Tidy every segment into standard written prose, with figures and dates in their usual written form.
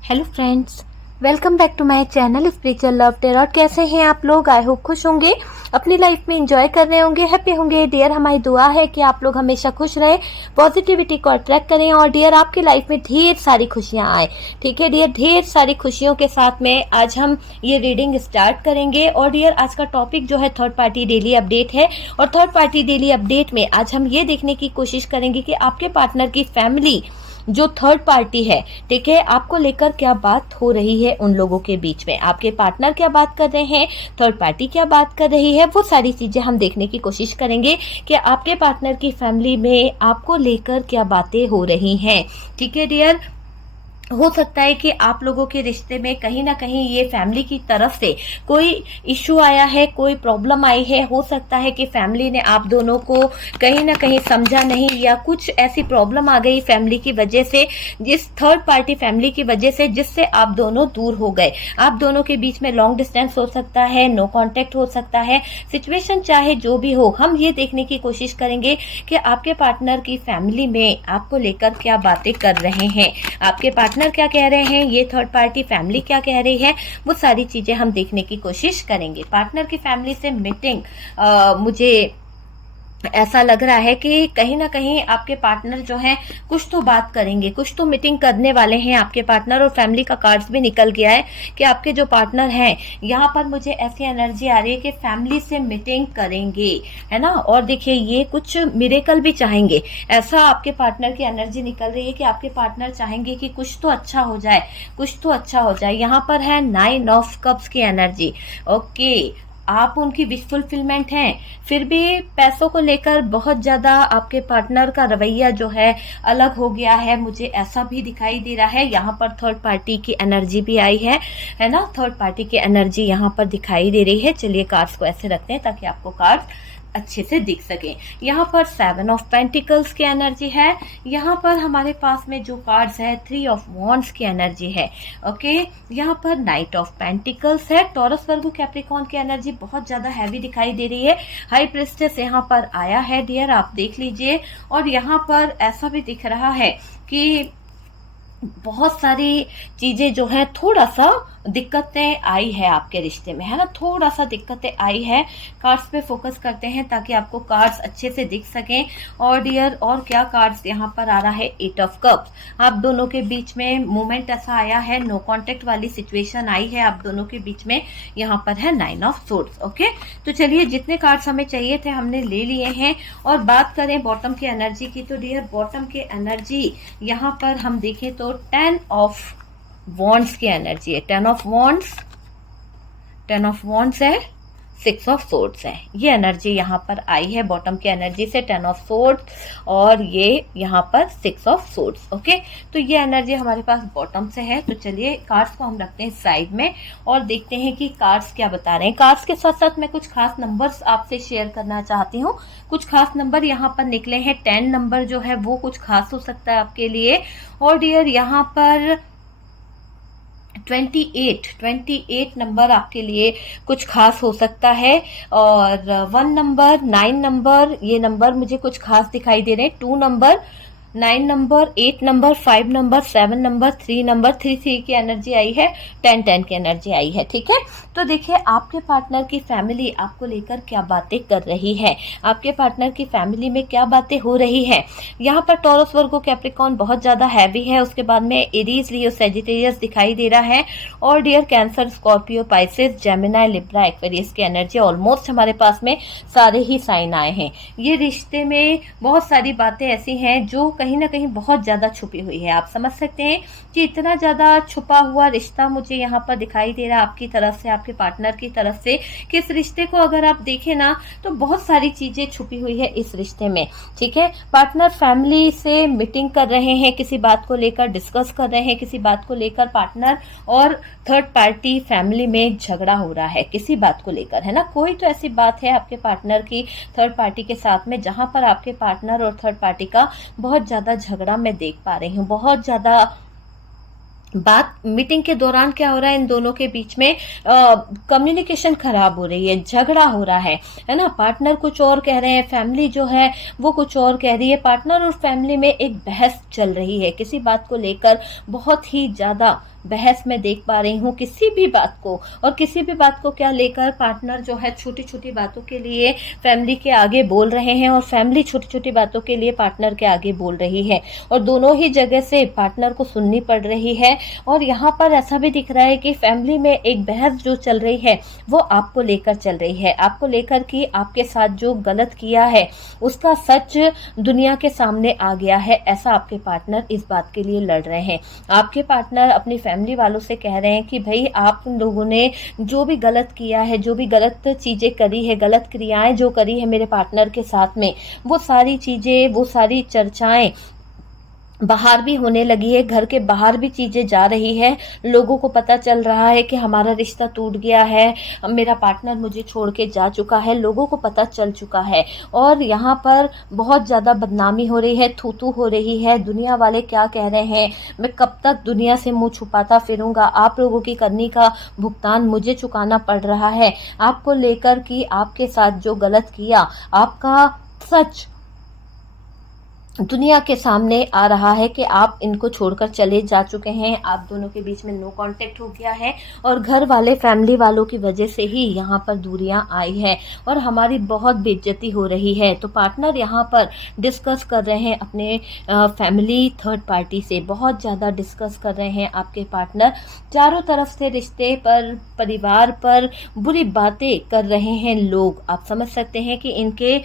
Hello friends, welcome back to my channel spiritual love terror. कैसे हैं आप लोग? आई होप खुश होंगे, अपनी लाइफ में एंजॉय कर रहे होंगे, हैप्पी होंगे। डियर, हमारी दुआ है कि आप लोग हमेशा खुश रहें, पॉजिटिविटी को अट्रैक्ट करें और डियर आपकी लाइफ में ढेर सारी खुशियां आए। ठीक है डियर, ढेर सारी खुशियों के साथ में आज हम ये रीडिंग स्टार्ट करेंगे। और डियर, आज का टॉपिक जो है थर्ड पार्टी डेली अपडेट है। और थर्ड पार्टी डेली अपडेट में आज हम ये देखने की कोशिश करेंगे कि आपके पार्टनर की फैमिली जो थर्ड पार्टी है, ठीक है, आपको लेकर क्या बात हो रही है उन लोगों के बीच में। आपके पार्टनर क्या बात कर रहे हैं, थर्ड पार्टी क्या बात कर रही है, वो सारी चीजें हम देखने की कोशिश करेंगे कि आपके पार्टनर की फैमिली में आपको लेकर क्या बातें हो रही हैं। ठीक है डियर, हो सकता है कि आप लोगों के रिश्ते में कहीं ना कहीं ये फैमिली की तरफ से कोई इश्यू आया है, कोई प्रॉब्लम आई है। हो सकता है कि फैमिली ने आप दोनों को कहीं ना कहीं समझा नहीं, या कुछ ऐसी प्रॉब्लम आ गई फैमिली की वजह से, जिस थर्ड पार्टी फैमिली की वजह से, जिससे आप दोनों दूर हो गए। आप दोनों के बीच में लॉन्ग डिस्टेंस हो सकता है, नो कॉन्टेक्ट हो सकता है। सिचुएशन चाहे जो भी हो, हम ये देखने की कोशिश करेंगे कि आपके पार्टनर की फैमिली में आपको लेकर क्या बातें कर रहे हैं, आपके पार्टनर क्या कह रहे हैं, ये थर्ड पार्टी फैमिली क्या कह रही है, वो सारी चीजें हम देखने की कोशिश करेंगे। पार्टनर की फैमिली से मीटिंग मुझे ऐसा लग रहा है कि कहीं ना कहीं आपके पार्टनर जो हैं कुछ तो बात करेंगे, कुछ तो मीटिंग करने वाले हैं आपके पार्टनर। और फैमिली का कार्ड्स भी निकल गया है कि आपके जो पार्टनर हैं, यहाँ पर मुझे ऐसी एनर्जी आ रही है कि फैमिली से मीटिंग करेंगे, है ना। और देखिए, ये कुछ मिरेकल भी चाहेंगे, ऐसा आपके पार्टनर की एनर्जी निकल रही है कि आपके पार्टनर चाहेंगे कि कुछ तो अच्छा हो जाए, कुछ तो अच्छा हो जाए। यहाँ पर है 9 ऑफ कप्स की एनर्जी। ओके, आप उनकी विश फुलफिलमेंट हैं, फिर भी पैसों को लेकर बहुत ज्यादा आपके पार्टनर का रवैया जो है अलग हो गया है, मुझे ऐसा भी दिखाई दे रहा है। यहाँ पर थर्ड पार्टी की एनर्जी भी आई है ना। थर्ड पार्टी की एनर्जी यहाँ पर दिखाई दे रही है। चलिए कार्ड्स को ऐसे रखते हैं ताकि आपको कार्ड्स अच्छे से दिख सके। यहाँ पर 7 ऑफ पेंटिकल्स की एनर्जी है। यहाँ पर हमारे पास में जो कार्ड्स है 3 ऑफ वॉन्ड्स की एनर्जी है। ओके, यहाँ पर नाइट ऑफ पेंटिकल्स है। टॉरस वर्गो कैप्रिकॉर्न की एनर्जी बहुत ज्यादा हैवी दिखाई दे रही है। हाई प्रिस्टेस यहाँ पर आया है डियर, आप देख लीजिए। और यहाँ पर ऐसा भी दिख रहा है कि बहुत सारी चीजें जो है, थोड़ा सा दिक्कतें आई है आपके रिश्ते में, है ना, थोड़ा सा दिक्कतें आई है। कार्ड्स पे फोकस करते हैं ताकि आपको कार्ड्स अच्छे से दिख सकें। और डियर, और क्या कार्ड्स यहाँ पर आ रहा है, 8 ऑफ कप्स। आप दोनों के बीच में मूवमेंट ऐसा आया है, नो कॉन्टेक्ट वाली सिचुएशन आई है आप दोनों के बीच में। यहाँ पर है 9 ऑफ सोर्ड्स। ओके, तो चलिए, जितने कार्ड्स हमें चाहिए थे हमने ले लिए हैं। और बात करें बॉटम की एनर्जी की, तो डियर बॉटम की एनर्जी यहाँ पर हम देखें तो 10 ऑफ वॉन्ड्स की एनर्जी है। 10 ऑफ वॉन्ड्स, 10 ऑफ वॉन्ड्स है, 6 ऑफ सोर्ड्स है। ये एनर्जी यहाँ पर आई है बॉटम की एनर्जी से, 10 ऑफ सोर्ड्स और ये यहाँ पर 6 ऑफ सोर्ड्स। ओके, तो ये एनर्जी हमारे पास बॉटम से है। तो चलिए, कार्ड्स को हम रखते हैं साइड में और देखते हैं कि कार्ड्स क्या बता रहे हैं। कार्ड्स के साथ साथ मैं कुछ खास नंबर्स आपसे शेयर करना चाहती हूँ। कुछ खास नंबर यहाँ पर निकले हैं। 10 नंबर जो है वो कुछ खास हो सकता है आपके लिए। और डियर, यहाँ पर 28 नंबर आपके लिए कुछ खास हो सकता है। और 1 नंबर, 9 नंबर, ये नंबर मुझे कुछ खास दिखाई दे रहे हैं। 2 number, 9 number, 8 number, 5 number, 7 number, 3 number, 3 की एनर्जी आई है, 10 की एनर्जी आई है। ठीक है, तो देखिए, आपके पार्टनर की फैमिली आपको लेकर क्या बातें कर रही है, आपके पार्टनर की फैमिली में क्या बातें हो रही है। यहाँ पर टॉरस वर्गो कैप्रिकॉर्न बहुत ज्यादा हैवी है। उसके बाद में एरीज, लियो, सेजिटेरियस दिखाई दे रहा है। और dear Cancer, Scorpio, Pisces, Gemini, Libra, Aquarius की एनर्जी ऑलमोस्ट हमारे पास में सारे ही साइन आए हैं। ये रिश्ते में बहुत सारी बातें ऐसी हैं जो कहीं ना कहीं बहुत ज्यादा छुपी हुई है। आप समझ सकते हैं कि इतना ज्यादा छुपा हुआ रिश्ता मुझे यहाँ पर दिखाई दे रहा है आपकी तरफ से, आपके पार्टनर की तरफ से, कि इस रिश्ते को अगर आप देखें ना तो बहुत सारी चीजें छुपी हुई है इस रिश्ते में। ठीक है, पार्टनर फैमिली से मीटिंग कर रहे हैं, किसी बात को लेकर डिस्कस कर रहे हैं, किसी बात को लेकर पार्टनर और थर्ड पार्टी फैमिली में झगड़ा हो रहा है किसी बात को लेकर, है ना। कोई तो ऐसी बात है आपके पार्टनर की थर्ड पार्टी के साथ में जहां पर आपके पार्टनर और थर्ड पार्टी का बहुत ज्यादा झगड़ा मैं देख पा रही हूँ। बहुत ज्यादा बात मीटिंग के दौरान क्या हो रहा है, इन दोनों के बीच में कम्युनिकेशन खराब हो रही है, झगड़ा हो रहा है ना। पार्टनर कुछ और कह रहे हैं, फैमिली जो है वो कुछ और कह रही है। पार्टनर और फैमिली में एक बहस चल रही है किसी बात को लेकर, बहुत ही ज्यादा बहस मैं देख पा रही हूँ किसी भी बात को, और किसी भी बात को क्या लेकर पार्टनर जो है छोटी छोटी बातों के लिए फैमिली के आगे बोल रहे हैं, और फैमिली छोटी छोटी बातों के लिए पार्टनर के आगे बोल रही है, और दोनों ही जगह से पार्टनर को सुननी पड़ रही है। और यहाँ पर ऐसा भी दिख रहा है कि फैमिली में एक बहस जो चल रही है वो आपको लेकर चल रही है, आपको लेकर कि आपके साथ जो गलत किया है उसका सच दुनिया के सामने आ गया है, ऐसा आपके पार्टनर इस बात के लिए लड़ रहे हैं। आपके पार्टनर अपनी फैमिली वालों से कह रहे हैं कि भाई आप लोगों ने जो भी गलत किया है, जो भी गलत चीज़ें करी है, गलत क्रियाएं जो करी है मेरे पार्टनर के साथ में, वो सारी चीज़ें, वो सारी चर्चाएं बाहर भी होने लगी है, घर के बाहर भी चीज़ें जा रही है, लोगों को पता चल रहा है कि हमारा रिश्ता टूट गया है, मेरा पार्टनर मुझे छोड़ के जा चुका है, लोगों को पता चल चुका है। और यहाँ पर बहुत ज़्यादा बदनामी हो रही है, थू-थू हो रही है, दुनिया वाले क्या कह रहे हैं, मैं कब तक दुनिया से मुंह छुपाता फिरूंगा, आप लोगों की करनी का भुगतान मुझे चुकाना पड़ रहा है, आपको लेकर कि आपके साथ जो गलत किया, आपका सच दुनिया के सामने आ रहा है कि आप इनको छोड़कर चले जा चुके हैं, आप दोनों के बीच में नो कांटेक्ट हो गया है, और घर वाले, फैमिली वालों की वजह से ही यहाँ पर दूरियां आई है और हमारी बहुत बेइज्जती हो रही है। तो पार्टनर यहाँ पर डिस्कस कर रहे हैं अपने फैमिली थर्ड पार्टी से, बहुत ज़्यादा डिस्कस कर रहे हैं आपके पार्टनर, चारों तरफ से रिश्ते पर, परिवार पर बुरी बातें कर रहे हैं लोग। आप समझ सकते हैं कि इनके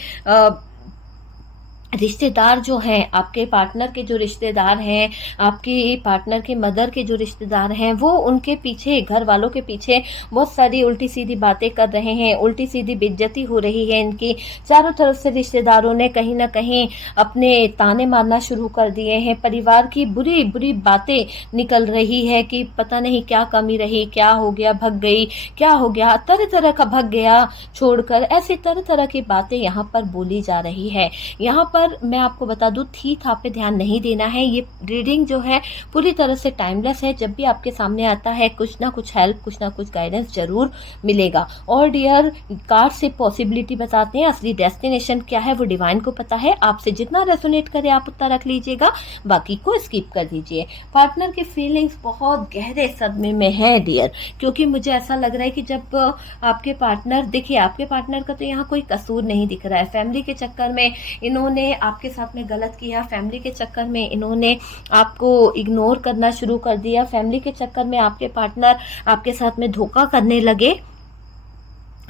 रिश्तेदार जो हैं, आपके पार्टनर के जो रिश्तेदार हैं, आपकी पार्टनर के मदर के जो रिश्तेदार हैं, वो उनके पीछे, घर वालों के पीछे बहुत सारी उल्टी सीधी बातें कर रहे हैं, उल्टी सीधी बेइज्जती हो रही है इनकी। चारों तरफ से रिश्तेदारों ने कहीं ना कहीं अपने ताने मारना शुरू कर दिए हैं, परिवार की बुरी बुरी बातें निकल रही है कि पता नहीं क्या कमी रही, क्या हो गया, भग गई, क्या हो गया, तरह तरह का भग गया छोड़कर, ऐसी तरह तरह की बातें यहाँ पर बोली जा रही है। यहाँ पर मैं आपको बता दूं, थी था पे ध्यान नहीं देना है, ये रीडिंग जो है पूरी तरह से टाइमलेस है, जब भी आपके सामने आता है कुछ ना कुछ हेल्प, कुछ ना कुछ गाइडेंस जरूर मिलेगा। और डियर, कार्ड से पॉसिबिलिटी बताते हैं, असली डेस्टिनेशन क्या है वो डिवाइन को पता है, आपसे जितना रेजोनेट करे आप उतना रख लीजिएगा, बाकी को स्किप कर दीजिए। पार्टनर की फीलिंग्स बहुत गहरे सदमे में है डियर, क्योंकि मुझे ऐसा लग रहा है कि जब आपके पार्टनर, देखिए आपके पार्टनर का तो यहाँ कोई कसूर नहीं दिख रहा है, फैमिली के चक्कर में इन्होंने आपके साथ में गलत किया, फैमिली के चक्कर में इन्होंने आपको इग्नोर करना शुरू कर दिया, फैमिली के चक्कर में आपके पार्टनर आपके साथ में धोखा करने लगे,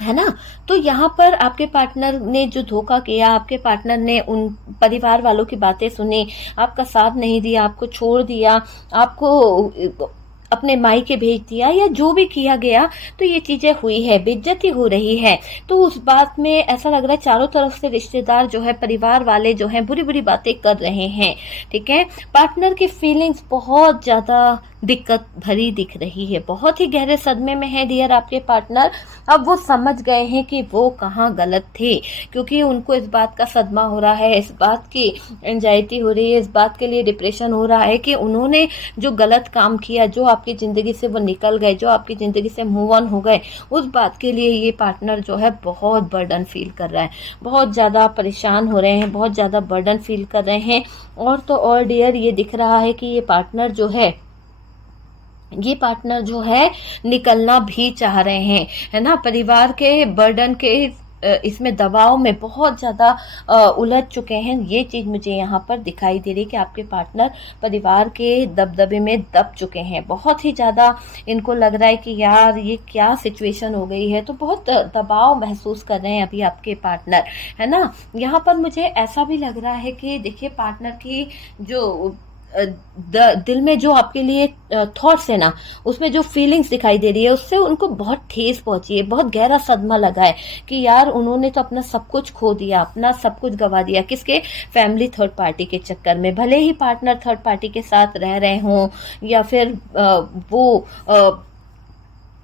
है ना। तो यहाँ पर आपके पार्टनर ने जो धोखा किया, आपके पार्टनर ने उन परिवार वालों की बातें सुनी, आपका साथ नहीं दिया, आपको छोड़ दिया, आपको अपने मायके भेज दिया, या जो भी किया गया, तो ये चीजें हुई है, बेइज्जती हो रही है। तो उस बात में ऐसा लग रहा है चारों तरफ से रिश्तेदार जो है, परिवार वाले जो हैं, बुरी बुरी बातें कर रहे हैं, ठीक है। पार्टनर की फीलिंग्स बहुत ज्यादा दिक्कत भरी दिख रही है, बहुत ही गहरे सदमे में है डियर आपके पार्टनर। अब वो समझ गए हैं कि वो कहाँ गलत थे, क्योंकि उनको इस बात का सदमा हो रहा है, इस बात की एंजाइटी हो रही है, इस बात के लिए डिप्रेशन हो रहा है कि उन्होंने जो गलत काम किया, जो आपकी ज़िंदगी से वो निकल गए, जो आपकी ज़िंदगी से मूव ऑन हो गए, उस बात के लिए ये पार्टनर जो है बहुत बर्डन फील कर रहा है, बहुत ज़्यादा परेशान हो रहे हैं, बहुत ज़्यादा बर्डन फील कर रहे हैं। और तो और डियर, ये दिख रहा है कि ये पार्टनर जो है निकलना भी चाह रहे हैं, है ना। परिवार के बर्डन के इसमें दबाव में बहुत ज़्यादा उलझ चुके हैं, ये चीज़ मुझे यहाँ पर दिखाई दे रही है कि आपके पार्टनर परिवार के दबदबे में दब चुके हैं, बहुत ही ज़्यादा इनको लग रहा है कि यार ये क्या सिचुएशन हो गई है, तो बहुत दबाव महसूस कर रहे हैं अभी आपके पार्टनर, है ना। यहाँ पर मुझे ऐसा भी लग रहा है कि देखिए पार्टनर की जो दिल में जो आपके लिए थॉट्स है ना, उसमें जो फीलिंग्स दिखाई दे रही है, उससे उनको बहुत ठेस पहुंची है, बहुत गहरा सदमा लगा है कि यार उन्होंने तो अपना सब कुछ खो दिया, अपना सब कुछ गवा दिया, किसके, फैमिली थर्ड पार्टी के चक्कर में। भले ही पार्टनर थर्ड पार्टी के साथ रह रहे हों, या फिर वो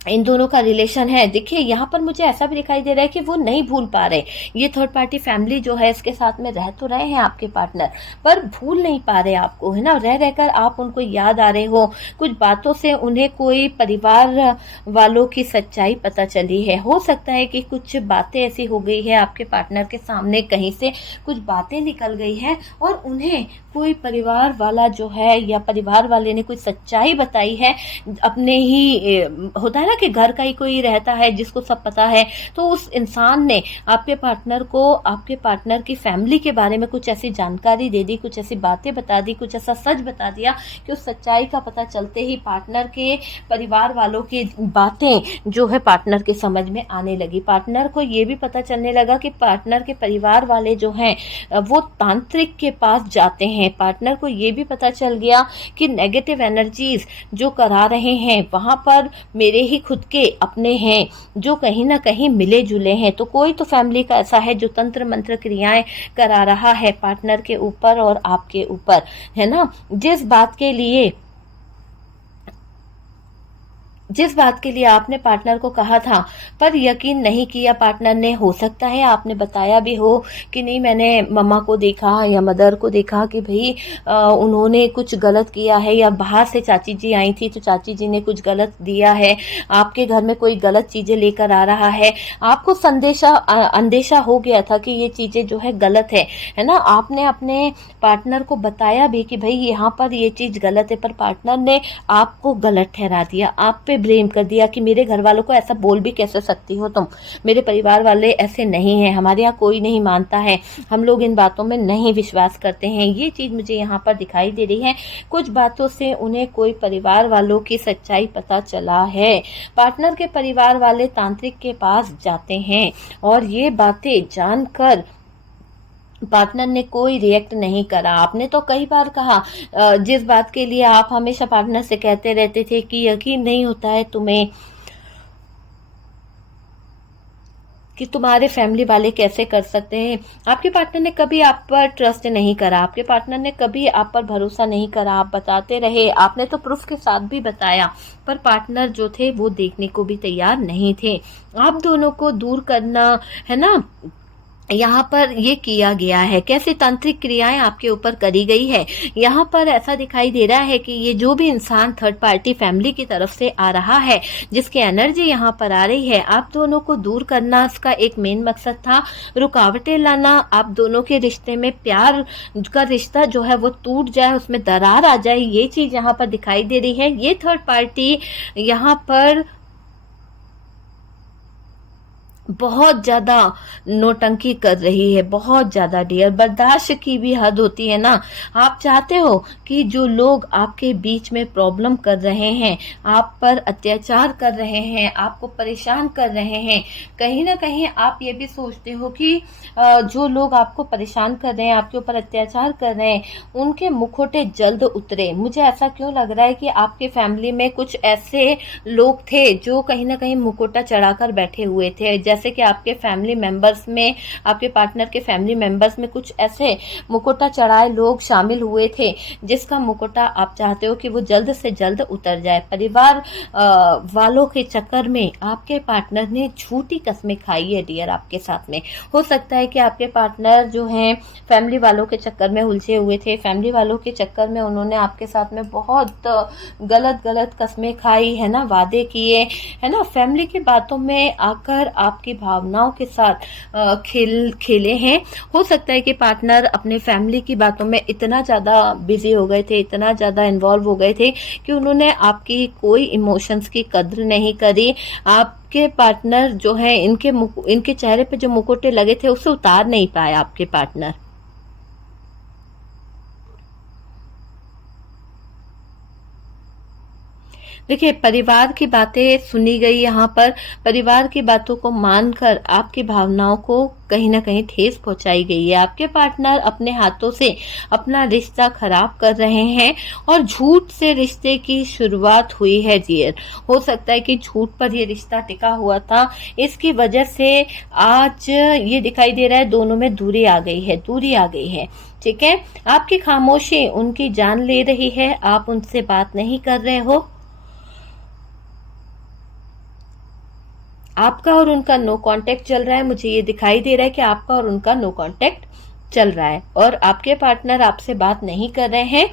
इन दोनों का रिलेशन है। देखिए यहाँ पर मुझे ऐसा भी दिखाई दे रहा है कि वो नहीं भूल पा रहे। ये थर्ड पार्टी फैमिली जो है इसके साथ में रह तो रहे हैं आपके पार्टनर, पर भूल नहीं पा रहे आपको, है ना। रह रहकर आप उनको याद आ रहे हो, कुछ बातों से उन्हें कोई परिवार वालों की सच्चाई पता चली है। हो सकता है कि कुछ बातें ऐसी हो गई है आपके पार्टनर के सामने, कहीं से कुछ बातें निकल गई है और उन्हें कोई परिवार वाला जो है या परिवार वाले ने कोई सच्चाई बताई है। अपने ही होता है ना कि घर का ही कोई रहता है जिसको सब पता है, तो उस इंसान ने आपके पार्टनर को आपके पार्टनर की फैमिली के बारे में कुछ ऐसी जानकारी दे दी, कुछ ऐसी बातें बता दी, कुछ ऐसा सच बता दिया कि उस सच्चाई का पता चलते ही पार्टनर के परिवार वालों की बातें जो है पार्टनर के समझ में आने लगी। पार्टनर को ये भी पता चलने लगा कि पार्टनर के परिवार वाले जो हैं वो तांत्रिक के पास जाते हैं। पार्टनर को ये भी पता चल गया कि नेगेटिव एनर्जीज जो करा रहे हैं वहां पर मेरे ही खुद के अपने हैं जो कहीं ना कहीं मिले जुले हैं। तो कोई तो फैमिली का ऐसा है जो तंत्र मंत्र क्रियाएं करा रहा है पार्टनर के ऊपर और आपके ऊपर, है ना। जिस बात के लिए आपने पार्टनर को कहा था पर यकीन नहीं किया पार्टनर ने, हो सकता है आपने बताया भी हो कि नहीं मैंने मम्मा को देखा या मदर को देखा कि भाई उन्होंने कुछ गलत किया है, या बाहर से चाची जी आई थी तो चाची जी ने कुछ गलत दिया है, आपके घर में कोई गलत चीज़ें लेकर आ रहा है। आपको अंदेशा हो गया था कि ये चीज़ें जो है गलत है ना। आपने अपने पार्टनर को बताया भी कि भाई यहाँ पर ये चीज़ गलत है, पर पार्टनर ने आपको गलत ठहरा दिया, आप पे ब्लेम कर दिया कि मेरे घर वालों को ऐसा बोल भी कैसे सकती हो तुम, मेरे परिवार वाले ऐसे नहीं हैं, हमारे यहाँ कोई नहीं मानता है, हम लोग इन बातों में नहीं विश्वास करते हैं। ये चीज़ मुझे यहाँ पर दिखाई दे रही है। कुछ बातों से उन्हें कोई परिवार वालों की सच्चाई पता चला है। पार्टनर के परिवार वाले तांत्रिक के पास जाते हैं और ये बातें जानकर पार्टनर ने कोई रिएक्ट नहीं करा। आपने तो कई बार कहा, जिस बात के लिए आप हमेशा पार्टनर से कहते रहते थे कि यकीन नहीं होता है तुम्हें कि तुम्हारे फैमिली वाले कैसे कर सकते हैं। आपके पार्टनर ने कभी आप पर ट्रस्ट नहीं करा, आपके पार्टनर ने कभी आप पर भरोसा नहीं करा। आप बताते रहे, आपने तो प्रूफ के साथ भी बताया, पर पार्टनर जो थे वो देखने को भी तैयार नहीं थे। आप दोनों को दूर करना, है ना, यहाँ पर ये किया गया है। कैसी तांत्रिक क्रियाएं आपके ऊपर करी गई है। यहाँ पर ऐसा दिखाई दे रहा है कि ये जो भी इंसान थर्ड पार्टी फैमिली की तरफ से आ रहा है, जिसकी एनर्जी यहाँ पर आ रही है, आप दोनों को दूर करना इसका एक मेन मकसद था। रुकावटें लाना, आप दोनों के रिश्ते में, प्यार का रिश्ता जो है वो टूट जाए, उसमें दरार आ जाए, ये चीज यहाँ पर दिखाई दे रही है। ये थर्ड पार्टी यहाँ पर बहुत ज़्यादा नौटंकी कर रही है, बहुत ज़्यादा डियर। बर्दाश्त की भी हद होती है ना। आप चाहते हो कि जो लोग आपके बीच में प्रॉब्लम कर रहे हैं, आप पर अत्याचार कर रहे हैं, आपको परेशान कर रहे हैं, कहीं ना कहीं आप ये भी सोचते हो कि जो लोग आपको परेशान कर रहे हैं, आपके ऊपर अत्याचार कर रहे हैं, उनके मुखौटे जल्द उतरे। मुझे ऐसा क्यों लग रहा है कि आपके फैमिली में कुछ ऐसे लोग थे जो कहीं ना कहीं मुखौटा चढ़ाकर बैठे हुए थे। जैसे कि आपके फैमिली मेंबर्स में, आपके पार्टनर के फैमिली मेंबर्स में कुछ ऐसे मुकुटा चढ़ाए लोग शामिल हुए थे जिसका मुकुटा आप चाहते हो कि वो जल्द से जल्द उतर जाए। परिवार वालों के चक्कर में आपके पार्टनर ने झूठी कस्में खाई है डियर आपके साथ में। हो सकता है कि आपके पार्टनर जो हैं फैमिली वालों के चक्कर में उलझे हुए थे, फैमिली वालों के चक्कर में उन्होंने आपके साथ में बहुत गलत कस्में खाई, है ना, वादे किए, है ना, फैमिली की बातों में आकर आपकी भावनाओं के साथ खेले हैं। हो सकता है कि पार्टनर अपने फैमिली की बातों में इतना ज़्यादा बिजी हो गए थे, इतना ज़्यादा इन्वॉल्व हो गए थे कि उन्होंने आपकी कोई इमोशंस की कद्र नहीं करी। आपके पार्टनर जो है इनके चेहरे पे जो मुकुटे लगे थे उसे उतार नहीं पाया आपके पार्टनर। देखिए, परिवार की बातें सुनी गई यहाँ पर, परिवार की बातों को मानकर आपकी भावनाओं को कहीं ना कहीं ठेस पहुंचाई गई है। आपके पार्टनर अपने हाथों से अपना रिश्ता खराब कर रहे हैं और झूठ से रिश्ते की शुरुआत हुई है डियर। हो सकता है कि झूठ पर ये रिश्ता टिका हुआ था, इसकी वजह से आज ये दिखाई दे रहा है दोनों में दूरी आ गई है। ठीक है, आपकी खामोशी उनकी जान ले रही है, आप उनसे बात नहीं कर रहे हो। आपका और उनका नो कांटेक्ट चल रहा है। मुझे ये दिखाई दे रहा है कि आपका और उनका नो कांटेक्ट चल रहा है और आपके पार्टनर आपसे बात नहीं कर रहे हैं।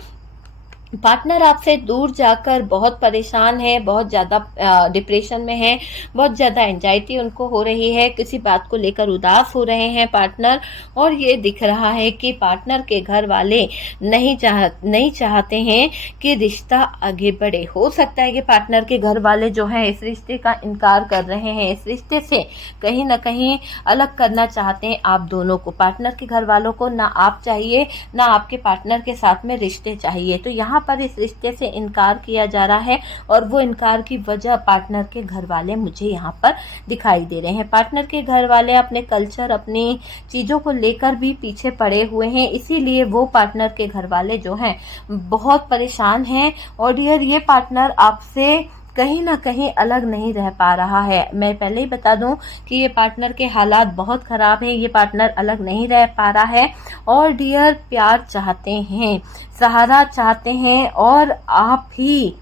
पार्टनर आपसे दूर जाकर बहुत परेशान है, बहुत ज़्यादा डिप्रेशन में है, बहुत ज़्यादा एंजाइटी उनको हो रही है, किसी बात को लेकर उदास हो रहे हैं पार्टनर। और ये दिख रहा है कि पार्टनर के घर वाले नहीं चाहते हैं कि रिश्ता आगे बढ़े। हो सकता है कि पार्टनर के घर वाले जो हैं इस रिश्ते का इनकार कर रहे हैं, इस रिश्ते से कहीं ना कहीं अलग करना चाहते हैं आप दोनों को। पार्टनर के घर वालों को ना आप चाहिए, ना आपके पार्टनर के साथ में रिश्ते चाहिए। तो यहाँ पर इस रिश्ते से इनकार किया जा रहा है और वो इनकार की वजह पार्टनर के घर वाले मुझे यहाँ पर दिखाई दे रहे हैं। पार्टनर के घर वाले अपने कल्चर, अपनी चीज़ों को लेकर भी पीछे पड़े हुए हैं, इसीलिए वो पार्टनर के घर वाले जो हैं बहुत परेशान हैं। और डियर, ये पार्टनर आपसे कहीं ना कहीं अलग नहीं रह पा रहा है। मैं पहले ही बता दूं कि ये पार्टनर के हालात बहुत ख़राब हैं, ये पार्टनर अलग नहीं रह पा रहा है। और डियर, प्यार चाहते हैं, सहारा चाहते हैं और आप ही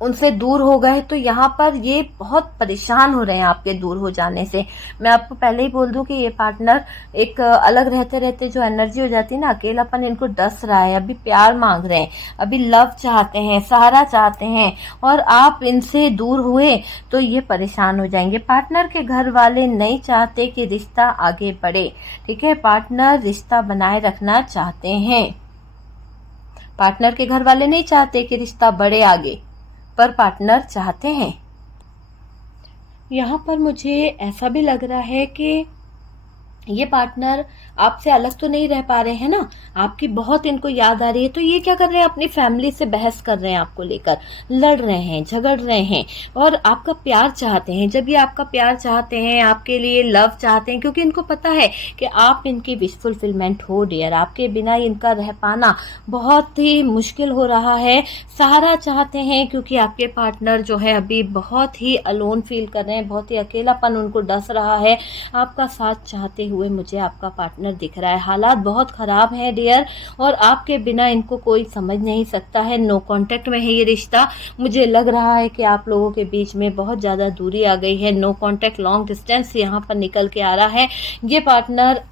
उनसे दूर हो गए। तो यहाँ पर ये बहुत परेशान हो रहे हैं आपके दूर हो जाने से। मैं आपको पहले ही बोल दूं कि ये पार्टनर एक अलग रहते रहते जो एनर्जी हो जाती है ना, अकेलापन इनको डस रहा है। अभी प्यार मांग रहे हैं, अभी लव चाहते हैं, सहारा चाहते हैं और आप इनसे दूर हुए तो ये परेशान हो जाएंगे। पार्टनर के घर वाले नहीं चाहते कि रिश्ता आगे बढ़े, ठीक है। पार्टनर रिश्ता बनाए रखना चाहते हैं। पार्टनर के घर वाले नहीं चाहते कि रिश्ता बढ़े आगे, पर पार्टनर चाहते हैं। यहाँ पर मुझे ऐसा भी लग रहा है कि ये पार्टनर आपसे अलग तो नहीं रह पा रहे हैं ना, आपकी बहुत इनको याद आ रही है। तो ये क्या कर रहे हैं, अपनी फैमिली से बहस कर रहे हैं, आपको लेकर लड़ रहे हैं, झगड़ रहे हैं और आपका प्यार चाहते हैं। जब ये आपका प्यार चाहते हैं, आपके लिए लव चाहते हैं, क्योंकि इनको पता है कि आप इनकी विश फुलफिलमेंट हो डियर। आपके बिना इनका रह पाना बहुत ही मुश्किल हो रहा है। सहारा चाहते हैं क्योंकि आपके पार्टनर जो है अभी बहुत ही अलोन फील कर रहे हैं, बहुत ही अकेलापन उनको डस रहा है। आपका साथ चाहते हुए मुझे आपका पार्टनर दिख रहा है। हालात बहुत ख़राब है डियर और आपके बिना इनको कोई समझ नहीं सकता है। नो कांटेक्ट में है ये रिश्ता। मुझे लग रहा है कि आप लोगों के बीच में बहुत ज़्यादा दूरी आ गई है। नो कांटेक्ट, लॉन्ग डिस्टेंस यहाँ पर निकल के आ रहा है। ये पार्टनर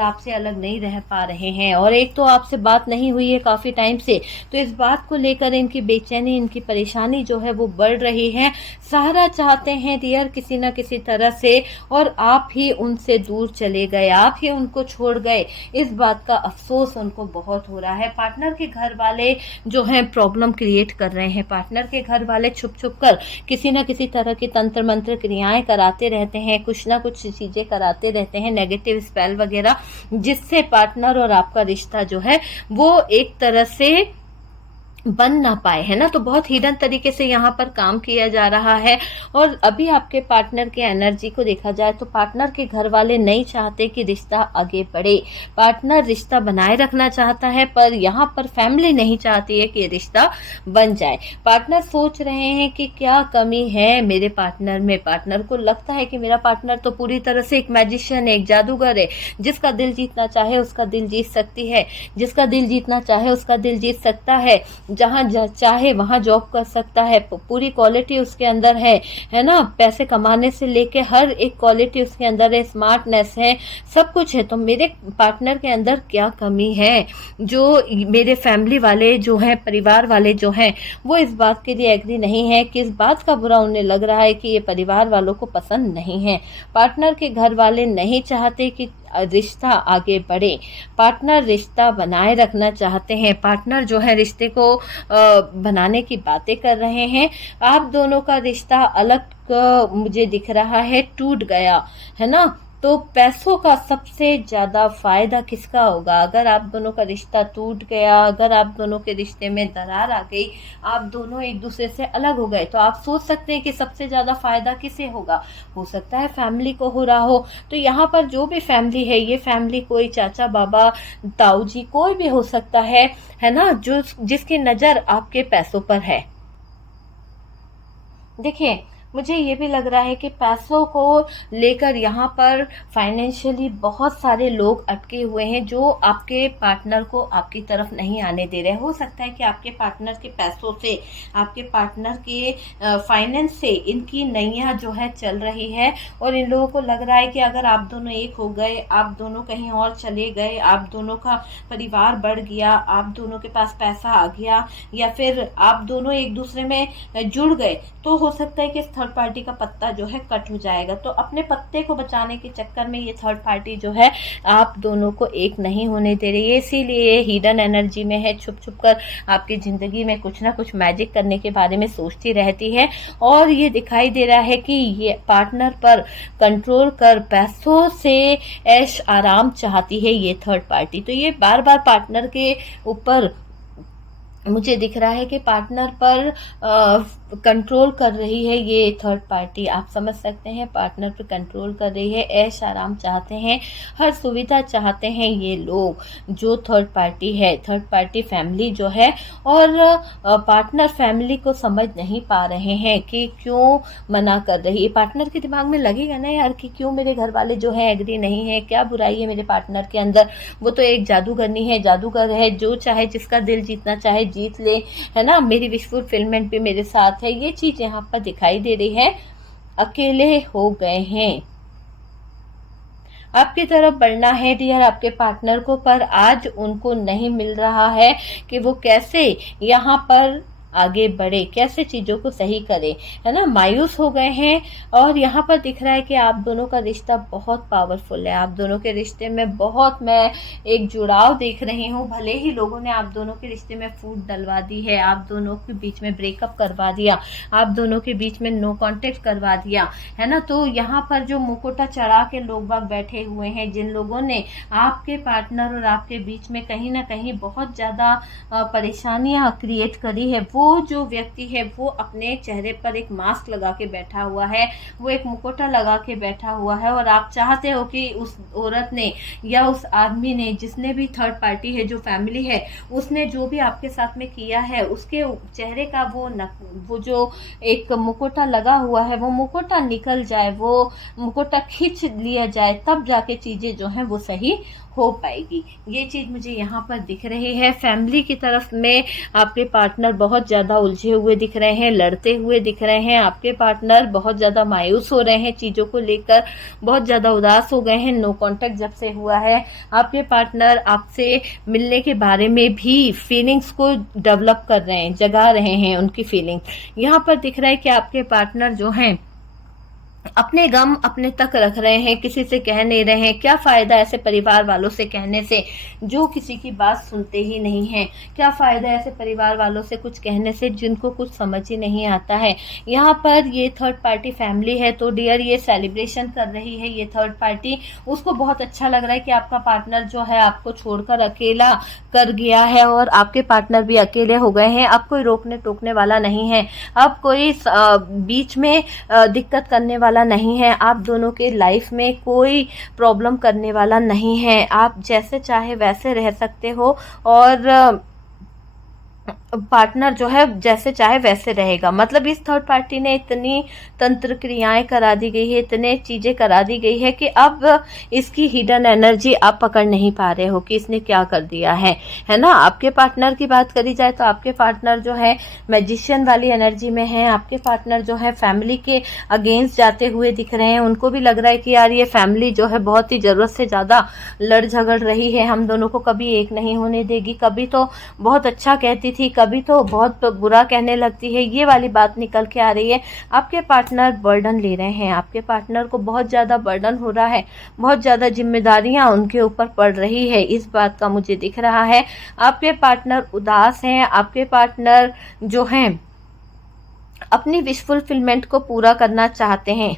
आपसे अलग नहीं रह पा रहे हैं और एक तो आपसे बात नहीं हुई है काफ़ी टाइम से, तो इस बात को लेकर इनकी बेचैनी, इनकी परेशानी जो है वो बढ़ रही है। सहारा चाहते हैं डियर किसी न किसी तरह से और आप ही उनसे दूर चले गए, आप ही उनको छोड़ गए। इस बात का अफसोस उनको बहुत हो रहा है। पार्टनर के घर वाले जो हैं प्रॉब्लम क्रिएट कर रहे हैं। पार्टनर के घर वाले छुप छुप कर किसी न किसी तरह की तंत्र मंत्र क्रियाएं कराते रहते हैं, कुछ ना कुछ चीज़ें कराते रहते हैं, नेगेटिव स्पेल वगैरह, जिससे पार्टनर और आपका रिश्ता जो है वो एक तरह से बन ना पाए, है ना। तो बहुत हिडन तरीके से यहाँ पर काम किया जा रहा है। और अभी आपके पार्टनर के एनर्जी को देखा जाए तो पार्टनर के घर वाले नहीं चाहते कि रिश्ता आगे बढ़े। पार्टनर रिश्ता बनाए रखना चाहता है पर यहाँ पर फैमिली नहीं चाहती है कि रिश्ता बन जाए। पार्टनर सोच रहे हैं कि क्या कमी है मेरे पार्टनर में। पार्टनर को लगता है कि मेरा पार्टनर तो पूरी तरह से एक मैजिशियन है, एक जादूगर है। जिसका दिल जीतना चाहे उसका दिल जीत सकती है, जिसका दिल जीतना चाहे उसका दिल जीत सकता है, जहाँ चाहे वहाँ जॉब कर सकता है। पूरी क्वालिटी उसके अंदर है ना। पैसे कमाने से लेके हर एक क्वालिटी उसके अंदर है, स्मार्टनेस है, सब कुछ है। तो मेरे पार्टनर के अंदर क्या कमी है जो मेरे फैमिली वाले जो हैं, परिवार वाले जो हैं, वो इस बात के लिए एग्री नहीं है। कि इस बात का बुरा उन्हें लग रहा है कि ये परिवार वालों को पसंद नहीं है। पार्टनर के घर वाले नहीं चाहते कि रिश्ता आगे बढ़े। पार्टनर रिश्ता बनाए रखना चाहते हैं। पार्टनर जो है रिश्ते को बनाने की बातें कर रहे हैं। आप दोनों का रिश्ता अलग मुझे दिख रहा है, टूट गया, है ना। तो पैसों का सबसे ज़्यादा फायदा किसका होगा अगर आप दोनों का रिश्ता टूट गया, अगर आप दोनों के रिश्ते में दरार आ गई, आप दोनों एक दूसरे से अलग हो गए। तो आप सोच सकते हैं कि सबसे ज़्यादा फायदा किसे होगा। हो सकता है फैमिली को हो रहा हो। तो यहाँ पर जो भी फैमिली है, ये फैमिली कोई चाचा, बाबा, ताऊ जी, कोई भी हो सकता है ना, जो जिसकी नज़र आपके पैसों पर है। देखिए, मुझे ये भी लग रहा है कि पैसों को लेकर यहाँ पर फाइनेंशियली बहुत सारे लोग अटके हुए हैं जो आपके पार्टनर को आपकी तरफ नहीं आने दे रहे हैं। हो सकता है कि आपके पार्टनर के पैसों से, आपके पार्टनर के फाइनेंस से इनकी नैया जो है चल रही है और इन लोगों को लग रहा है कि अगर आप दोनों एक हो गए, आप दोनों कहीं और चले गए, आप दोनों का परिवार बढ़ गया, आप दोनों के पास पैसा आ गया या फिर आप दोनों एक दूसरे में जुड़ गए, तो हो सकता है कि इस थर्ड पार्टी का पत्ता जो है कट हो जाएगा। तो अपने पत्ते को बचाने के चक्कर में ये थर्ड पार्टी जो है आप दोनों को एक नहीं होने दे रही है। इसीलिए हिडन एनर्जी में है, छुप छुप कर आपकी ज़िंदगी में कुछ ना कुछ मैजिक करने के बारे में सोचती रहती है और ये दिखाई दे रहा है कि ये पार्टनर पर कंट्रोल कर पैसों से ऐश आराम चाहती है ये थर्ड पार्टी। तो ये बार बार पार्टनर के ऊपर मुझे दिख रहा है कि पार्टनर पर कंट्रोल कर रही है ये थर्ड पार्टी। आप समझ सकते हैं, पार्टनर पर कंट्रोल कर रही है, ऐश आराम चाहते हैं, हर सुविधा चाहते हैं ये लोग जो थर्ड पार्टी है, थर्ड पार्टी फैमिली जो है। और पार्टनर फैमिली को समझ नहीं पा रहे हैं कि क्यों मना कर रही है। पार्टनर के दिमाग में लगेगा ना यार कि क्यों मेरे घर वाले जो है एग्री नहीं है, क्या बुराई है मेरे पार्टनर के अंदर, वो तो एक जादूगरनी है, जादूगर है, जो चाहे जिसका दिल जीतना चाहे जीत ले, है ना। मेरी विश फुलफिलमेंट भी मेरे साथ है, ये चीज यहाँ पर दिखाई दे रही है। अकेले हो गए हैं, आपकी तरफ बढ़ना है डियर आपके पार्टनर को, पर आज उनको नहीं मिल रहा है कि वो कैसे यहाँ पर आगे बढ़े, कैसे चीज़ों को सही करे, है ना। मायूस हो गए हैं और यहाँ पर दिख रहा है कि आप दोनों का रिश्ता बहुत पावरफुल है। आप दोनों के रिश्ते में बहुत मैं एक जुड़ाव देख रही हूँ। भले ही लोगों ने आप दोनों के रिश्ते में फूट डलवा दी है, आप दोनों के बीच में ब्रेकअप करवा दिया, आप दोनों के बीच में नो कॉन्टेक्ट करवा दिया, है ना। तो यहाँ पर जो मुकुटा चढ़ा के लोग बाग बैठे हुए हैं, जिन लोगों ने आपके पार्टनर और आपके बीच में कहीं ना कहीं बहुत ज़्यादा परेशानियाँ क्रिएट करी है, वो जो व्यक्ति है वो अपने चेहरे पर एक मास्क लगा के बैठा हुआ है, वो एक मुकोटा लगा के बैठा हुआ है। और आप चाहते हो कि उस औरत ने या उस आदमी ने, जिसने भी थर्ड पार्टी है, जो फैमिली है, उसने जो भी आपके साथ में किया है, उसके चेहरे का वो जो एक मुकोटा लगा हुआ है, वो मुकोटा निकल जाए, वो मुकोटा खींच लिया जाए, तब जाके चीजें जो हैं वो सही हो पाएगी। ये चीज मुझे यहाँ पर दिख रही है। फैमिली की तरफ में आपके पार्टनर बहुत ज़्यादा उलझे हुए दिख रहे हैं, लड़ते हुए दिख रहे हैं। आपके पार्टनर बहुत ज़्यादा मायूस हो रहे हैं, चीज़ों को लेकर बहुत ज़्यादा उदास हो गए हैं। नो कॉन्टेक्ट जब से हुआ है, आपके पार्टनर आपसे मिलने के बारे में भी फीलिंग्स को डेवलप कर रहे हैं, जगा रहे हैं उनकी फीलिंग्स। यहाँ पर दिख रहा है कि आपके पार्टनर जो हैं अपने गम अपने तक रख रहे हैं, किसी से कह नहीं रहे हैं। क्या फायदा ऐसे परिवार वालों से कहने से जो किसी की बात सुनते ही नहीं हैं। क्या फायदा ऐसे परिवार वालों से कुछ कहने से जिनको कुछ समझ ही नहीं आता है। यहाँ पर ये थर्ड पार्टी फैमिली है, तो डियर ये सेलिब्रेशन कर रही है ये थर्ड पार्टी। उसको बहुत अच्छा लग रहा है कि आपका पार्टनर जो है आपको छोड़कर अकेला कर गया है और आपके पार्टनर भी अकेले हो गए हैं। अब कोई रोकने टोकने वाला नहीं है, अब कोई बीच में दिक्कत करने वाला नहीं है, आप दोनों के लाइफ में कोई प्रॉब्लम करने वाला नहीं है। आप जैसे चाहे वैसे रह सकते हो और पार्टनर जो है जैसे चाहे वैसे रहेगा। मतलब इस थर्ड पार्टी ने इतनी तंत्र क्रियाएं करा दी गई है, इतने चीजें करा दी गई है कि अब इसकी हिडन एनर्जी आप पकड़ नहीं पा रहे हो कि इसने क्या कर दिया है ना। आपके पार्टनर की बात करी जाए तो आपके पार्टनर जो है मैजिशियन वाली एनर्जी में है। आपके पार्टनर जो है फैमिली के अगेंस्ट जाते हुए दिख रहे हैं। उनको भी लग रहा है कि यार ये फैमिली जो है बहुत ही जरूरत से ज्यादा लड़ झगड़ रही है, हम दोनों को कभी एक नहीं होने देगी। कभी तो बहुत अच्छा कहती थी, कभी तो बहुत बुरा कहने लगती है, ये वाली बात निकल के आ रही है। आपके पार्टनर बर्डन ले रहे हैं, आपके पार्टनर को बहुत ज़्यादा बर्डन हो रहा है, बहुत ज़्यादा जिम्मेदारियां उनके ऊपर पड़ रही है, इस बात का मुझे दिख रहा है। आपके पार्टनर उदास हैं, आपके पार्टनर जो हैं अपनी विश फुलफिलमेंट को पूरा करना चाहते हैं।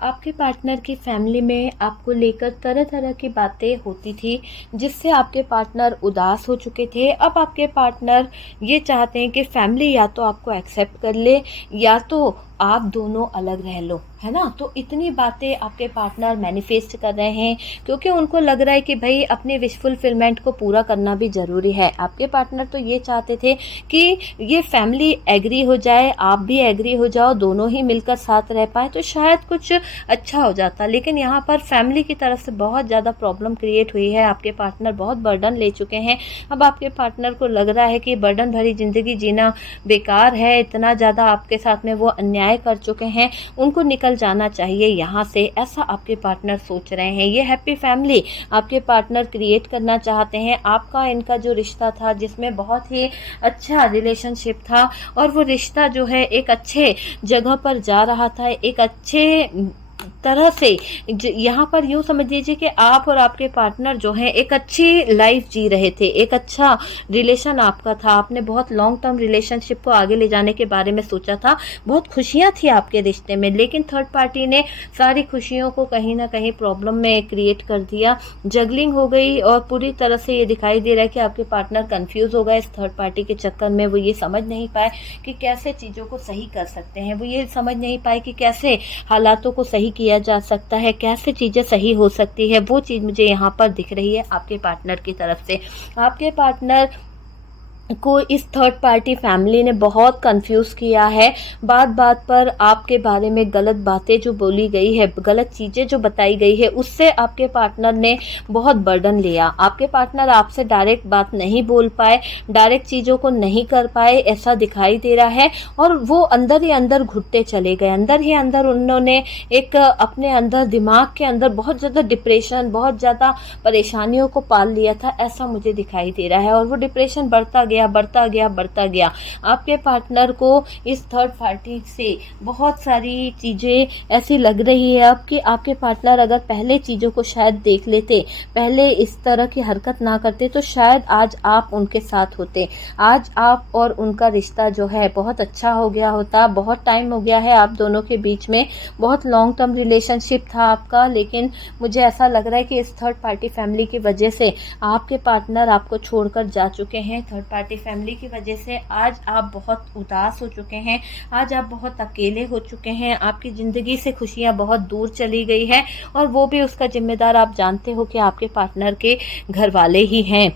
आपके पार्टनर की फैमिली में आपको लेकर तरह तरह की बातें होती थी जिससे आपके पार्टनर उदास हो चुके थे। अब आपके पार्टनर ये चाहते हैं कि फैमिली या तो आपको एक्सेप्ट कर ले या तो आप दोनों अलग रह लो, है ना। तो इतनी बातें आपके पार्टनर मैनिफेस्ट कर रहे हैं, क्योंकि उनको लग रहा है कि भाई अपनी विश फुलफिलमेंट को पूरा करना भी ज़रूरी है। आपके पार्टनर तो ये चाहते थे कि ये फैमिली एग्री हो जाए, आप भी एग्री हो जाओ, दोनों ही मिलकर साथ रह पाए तो शायद कुछ अच्छा हो जाता। लेकिन यहाँ पर फैमिली की तरफ से बहुत ज़्यादा प्रॉब्लम क्रिएट हुई है। आपके पार्टनर बहुत बर्डन ले चुके हैं। अब आपके पार्टनर को लग रहा है कि बर्डन भरी ज़िंदगी जीना बेकार है, इतना ज़्यादा आपके साथ में वो अन्याय कर चुके हैं, उनको निकल जाना चाहिए यहाँ से, ऐसा आपके पार्टनर सोच रहे हैं। ये हैप्पी फैमिली आपके पार्टनर क्रिएट करना चाहते हैं। आपका इनका जो रिश्ता था, जिसमें बहुत ही अच्छा रिलेशनशिप था, और वो रिश्ता जो है एक अच्छे जगह पर जा रहा था, एक अच्छे तरह से यहाँ पर यूँ समझ लीजिए कि आप और आपके पार्टनर जो हैं एक अच्छी लाइफ जी रहे थे, एक अच्छा रिलेशन आपका था, आपने बहुत लॉन्ग टर्म रिलेशनशिप को आगे ले जाने के बारे में सोचा था, बहुत खुशियाँ थी आपके रिश्ते में। लेकिन थर्ड पार्टी ने सारी खुशियों को कहीं ना कहीं प्रॉब्लम में क्रिएट कर दिया, जगलिंग हो गई, और पूरी तरह से ये दिखाई दे रहा है कि आपके पार्टनर कंफ्यूज हो गए इस थर्ड पार्टी के चक्कर में। वो ये समझ नहीं पाए कि कैसे चीज़ों को सही कर सकते हैं, वो ये समझ नहीं पाए कि कैसे हालातों को सही किया जा सकता है, कैसे चीज़ें सही हो सकती है। वो चीज़ मुझे यहाँ पर दिख रही है आपके पार्टनर की तरफ से। आपके पार्टनर को इस थर्ड पार्टी फैमिली ने बहुत कंफ्यूज किया है। बात बात पर आपके बारे में गलत बातें जो बोली गई है, गलत चीज़ें जो बताई गई है, उससे आपके पार्टनर ने बहुत बर्डन लिया। आपके पार्टनर आपसे डायरेक्ट बात नहीं बोल पाए, डायरेक्ट चीज़ों को नहीं कर पाए, ऐसा दिखाई दे रहा है। और वो अंदर ही अंदर घुटते चले गए, अंदर ही अंदर उन्होंने एक अपने अंदर दिमाग के अंदर बहुत ज़्यादा डिप्रेशन, बहुत ज़्यादा परेशानियों को पाल लिया था, ऐसा मुझे दिखाई दे रहा है। और वो डिप्रेशन बढ़ता गया, बढ़ता गया, बढ़ता गया। आपके पार्टनर को इस थर्ड पार्टी से बहुत सारी चीज़ें ऐसी लग रही है अब कि आपके पार्टनर अगर पहले चीज़ों को शायद देख लेते, पहले इस तरह की हरकत ना करते, तो शायद आज आप उनके साथ होते, आज आप और उनका रिश्ता जो है बहुत अच्छा हो गया होता। बहुत टाइम हो गया है आप दोनों के बीच में, बहुत लॉन्ग टर्म रिलेशनशिप था आपका। लेकिन मुझे ऐसा लग रहा है कि इस थर्ड पार्टी फैमिली की वजह से आपके पार्टनर आपको छोड़कर जा चुके हैं। थर्ड पार्टी फैमिली की वजह से आज आप बहुत उदास हो चुके हैं, आज आप बहुत अकेले हो चुके हैं, आपकी ज़िंदगी से खुशियां बहुत दूर चली गई है। और वो भी उसका जिम्मेदार आप जानते हो कि आपके पार्टनर के घर वाले ही हैं।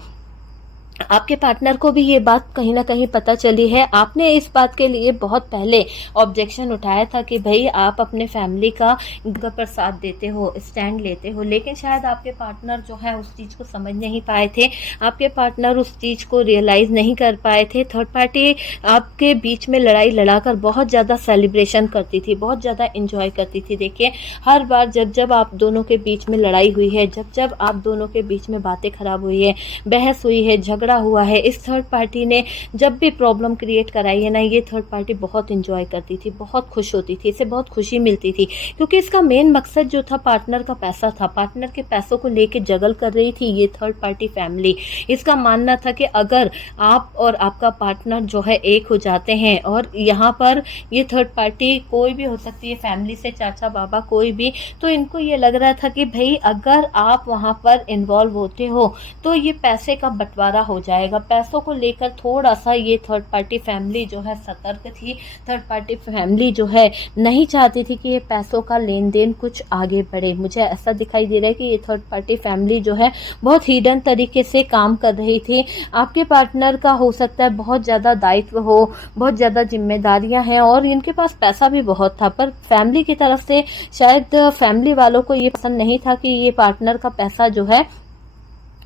आपके पार्टनर को भी ये बात कहीं ना कहीं पता चली है। आपने इस बात के लिए बहुत पहले ऑब्जेक्शन उठाया था कि भाई आप अपने फैमिली का पर साथ देते हो, स्टैंड लेते हो, लेकिन शायद आपके पार्टनर जो है उस चीज़ को समझ नहीं पाए थे, आपके पार्टनर उस चीज़ को रियलाइज़ नहीं कर पाए थे। थर्ड पार्टी आपके बीच में लड़ाई लड़ाकर बहुत ज़्यादा सेलिब्रेशन करती थी, बहुत ज़्यादा इंजॉय करती थी। देखिए, हर बार जब जब आप दोनों के बीच में लड़ाई हुई है, जब जब आप दोनों के बीच में बातें खराब हुई है, बहस हुई है, झगड़ा हुआ है, इस थर्ड पार्टी ने जब भी प्रॉब्लम क्रिएट कराई है ना, ये थर्ड पार्टी बहुत एंजॉय करती थी, बहुत खुश होती थी, इसे बहुत खुशी मिलती थी। क्योंकि इसका मेन मकसद जो था पार्टनर का पैसा था, पार्टनर के पैसों को लेके जगल कर रही थी ये थर्ड पार्टी फैमिली। इसका मानना था कि अगर आप और आपका पार्टनर जो है एक हो जाते हैं, और यहाँ पर ये थर्ड पार्टी कोई भी हो सकती है, फैमिली से चाचा बाबा कोई भी, तो इनको ये लग रहा था कि भाई अगर आप वहाँ पर इन्वॉल्व होते हो तो ये पैसे का बंटवारा हो जाएगा। पैसों को लेकर थोड़ा सा ये थर्ड पार्टी फैमिली जो है सतर्क थी। थर्ड पार्टी फैमिली जो है नहीं चाहती थी कि ये पैसों का लेन देन कुछ आगे बढ़े। मुझे ऐसा दिखाई दे रहा है कि ये थर्ड पार्टी फैमिली जो है बहुत हिडन तरीके से काम कर रही थी। आपके पार्टनर का हो सकता है बहुत ज़्यादा दायित्व हो, बहुत ज़्यादा जिम्मेदारियां हैं, और इनके पास पैसा भी बहुत था, पर फैमिली की तरफ से शायद फैमिली वालों को ये पसंद नहीं था कि ये पार्टनर का पैसा जो है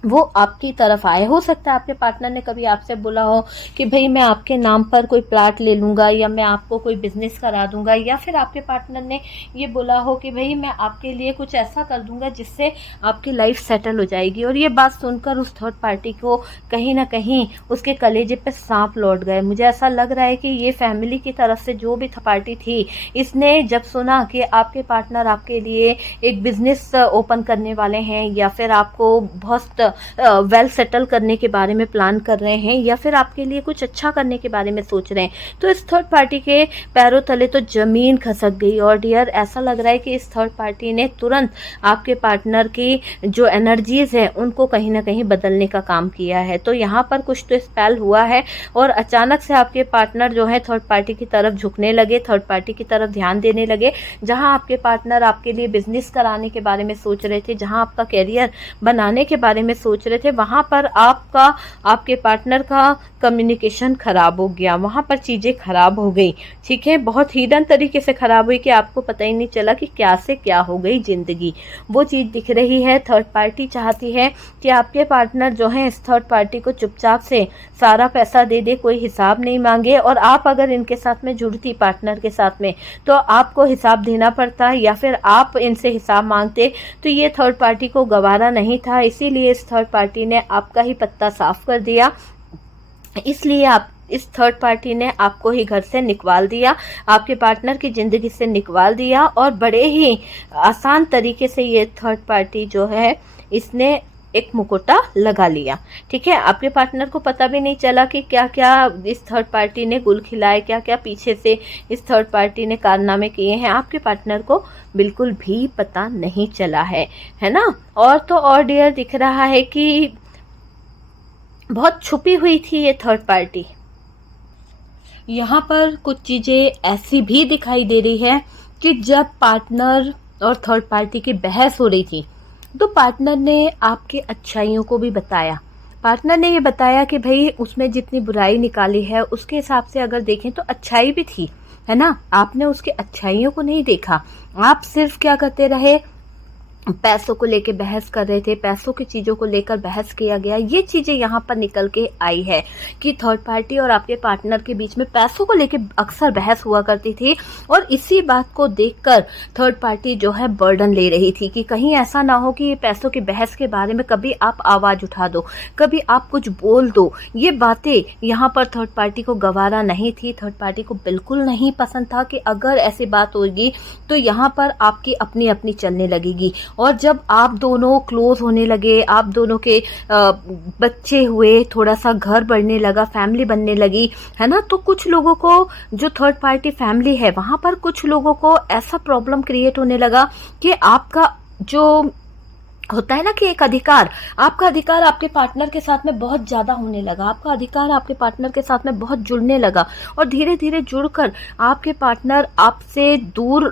वो आपकी तरफ आए। हो सकता है आपके पार्टनर ने कभी आपसे बोला हो कि भाई मैं आपके नाम पर कोई प्लाट ले लूँगा, या मैं आपको कोई बिजनेस करा दूंगा, या फिर आपके पार्टनर ने ये बोला हो कि भाई मैं आपके लिए कुछ ऐसा कर दूंगा जिससे आपकी लाइफ सेटल हो जाएगी। और ये बात सुनकर उस थर्ड पार्टी को कहीं ना कहीं उसके कलेजे पे सांप लौट गए। मुझे ऐसा लग रहा है कि ये फैमिली की तरफ से जो भी पार्टी थी, इसने जब सुना कि आपके पार्टनर आपके लिए एक बिजनेस ओपन करने वाले हैं, या फिर आपको बहुत वेल सेटल करने के बारे में प्लान कर रहे हैं या फिर आपके लिए कुछ अच्छा करने के बारे में सोच रहे हैं, तो इस थर्ड पार्टी के पैरों तले तो जमीन खसक गई। और डियर, ऐसा लग रहा है कि इस थर्ड पार्टी ने तुरंत आपके पार्टनर की जो एनर्जीज है उनको कहीं ना कहीं बदलने का काम किया है। तो यहाँ पर कुछ तो स्पेल हुआ है और अचानक से आपके पार्टनर जो है थर्ड पार्टी की तरफ झुकने लगे, थर्ड पार्टी की तरफ ध्यान देने लगे। जहाँ आपके पार्टनर आपके लिए बिजनेस कराने के बारे में सोच रहे थे, जहाँ आपका कैरियर बनाने के बारे में सोच रहे थे, वहाँ पर आपके पार्टनर का कम्युनिकेशन खराब हो गया, वहाँ पर चीज़ें खराब हो गई। ठीक है, बहुत हिडन तरीके से खराब हुई कि आपको पता ही नहीं चला कि क्या से क्या हो गई जिंदगी। वो चीज़ दिख रही है। थर्ड पार्टी चाहती है कि आपके पार्टनर जो है इस थर्ड पार्टी को चुपचाप से सारा पैसा दे दे, कोई हिसाब नहीं मांगे। और आप अगर इनके साथ में जुड़ती, पार्टनर के साथ में, तो आपको हिसाब देना पड़ता या फिर आप इनसे हिसाब मांगते, तो ये थर्ड पार्टी को गवारा नहीं था। इसीलिए इस थर्ड पार्टी ने आपका ही पत्ता साफ कर दिया। इसलिए आप इस थर्ड पार्टी ने आपको ही घर से निकाल दिया, आपके पार्टनर की ज़िंदगी से निकाल दिया। और बड़े ही आसान तरीके से ये थर्ड पार्टी जो है इसने एक मुकुटा लगा लिया। ठीक है, आपके पार्टनर को पता भी नहीं चला कि क्या क्या इस थर्ड पार्टी ने गुल खिलाए, क्या क्या पीछे से इस थर्ड पार्टी ने कारनामे किए हैं, आपके पार्टनर को बिल्कुल भी पता नहीं चला है ना। और तो और डियर, दिख रहा है कि बहुत छुपी हुई थी ये थर्ड पार्टी। यहाँ पर कुछ चीज़ें ऐसी भी दिखाई दे रही है कि जब पार्टनर और थर्ड पार्टी की बहस हो रही थी, तो पार्टनर ने आपकी अच्छाइयों को भी बताया। पार्टनर ने ये बताया कि भाई उसमें जितनी बुराई निकाली है उसके हिसाब से अगर देखें तो अच्छाई भी थी, है ना। आपने उसके अच्छाइयों को नहीं देखा, आप सिर्फ क्या करते रहे, पैसों को लेके बहस कर रहे थे, पैसों की चीज़ों को लेकर बहस किया गया। ये चीज़ें यहाँ पर निकल के आई है कि थर्ड पार्टी और आपके पार्टनर के बीच में पैसों को लेके अक्सर बहस हुआ करती थी। और इसी बात को देखकर थर्ड पार्टी जो है बर्डन ले रही थी कि कहीं ऐसा ना हो कि ये पैसों की बहस के बारे में कभी आप आवाज़ उठा दो, कभी आप कुछ बोल दो। ये बातें यहाँ पर थर्ड पार्टी को गवारा नहीं थी। थर्ड पार्टी को बिल्कुल नहीं पसंद था कि अगर ऐसी बात होगी तो यहाँ पर आपकी अपनी अपनी चलने लगेगी। और जब आप दोनों क्लोज होने लगे, आप दोनों के बच्चे हुए, थोड़ा सा घर बढ़ने लगा, फैमिली बनने लगी, है ना, तो कुछ लोगों को, जो थर्ड पार्टी फैमिली है, वहाँ पर कुछ लोगों को ऐसा प्रॉब्लम क्रिएट होने लगा कि आपका जो होता है ना कि एक अधिकार, आपका अधिकार आपके पार्टनर के साथ में बहुत ज़्यादा होने लगा, आपका अधिकार आपके पार्टनर के साथ में बहुत जुड़ने लगा। और धीरे धीरे जुड़कर आपके पार्टनर आपसे दूर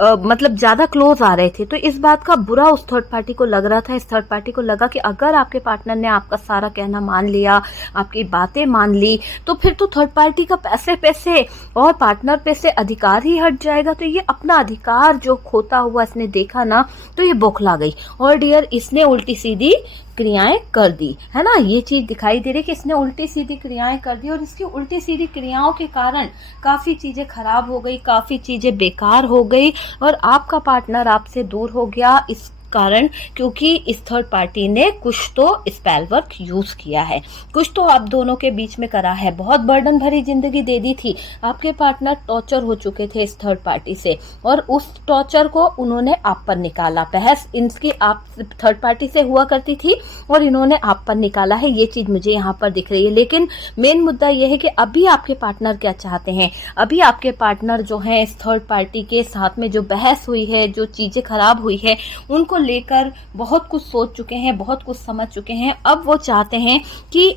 मतलब ज़्यादा क्लोज आ रहे थे। तो इस बात का बुरा उस थर्ड पार्टी को लग रहा था। इस थर्ड पार्टी को लगा कि अगर आपके पार्टनर ने आपका सारा कहना मान लिया, आपकी बातें मान ली, तो फिर तो थर्ड पार्टी का पैसे और पार्टनर पे से अधिकार ही हट जाएगा। तो ये अपना अधिकार जो खोता हुआ इसने देखा ना, तो ये बौखला गई। और डियर, इसने उल्टी सीधी क्रियाएं कर दी, है ना। ये चीज दिखाई दे रही कि इसने उल्टी सीधी क्रियाएं कर दी और इसकी उल्टी सीधी क्रियाओं के कारण काफी चीजें खराब हो गई, काफी चीजें बेकार हो गई और आपका पार्टनर आपसे दूर हो गया। इस कारण क्योंकि इस थर्ड पार्टी ने कुछ तो स्पेल वर्क यूज किया है, कुछ तो आप दोनों के बीच में करा है। बहुत बर्डन भरी जिंदगी दे दी थी। आपके पार्टनर टॉर्चर हो चुके थे इस थर्ड पार्टी से और उस टॉर्चर को उन्होंने आप पर निकाला। बहस इनकी आप थर्ड पार्टी से हुआ करती थी और इन्होंने आप पर निकाला है। ये चीज मुझे यहाँ पर दिख रही है। लेकिन मेन मुद्दा यह है कि अभी आपके पार्टनर क्या चाहते हैं। अभी आपके पार्टनर जो है इस थर्ड पार्टी के साथ में जो बहस हुई है, जो चीजें खराब हुई है, उनको लेकर बहुत कुछ सोच चुके हैं, बहुत कुछ समझ चुके हैं। अब वो चाहते हैं कि